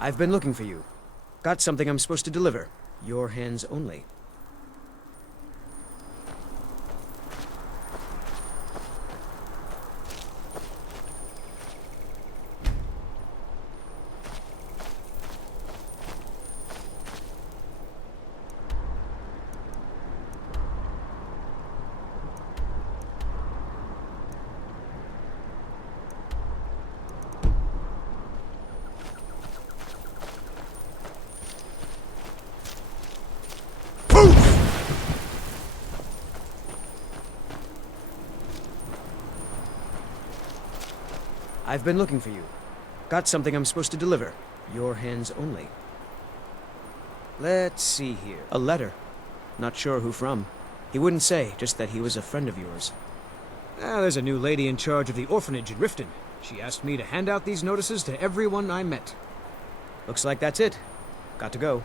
I've been looking for you. Got something I'm supposed to deliver. Your hands only. I've been looking for you. Got something I'm supposed to deliver. Your hands only. Let's see here. A letter. Not sure who from. He wouldn't say, just that he was a friend of yours. There's a new lady in charge of the orphanage in Riften. She asked me to hand out these notices to everyone I met. Looks like that's it. Got to go.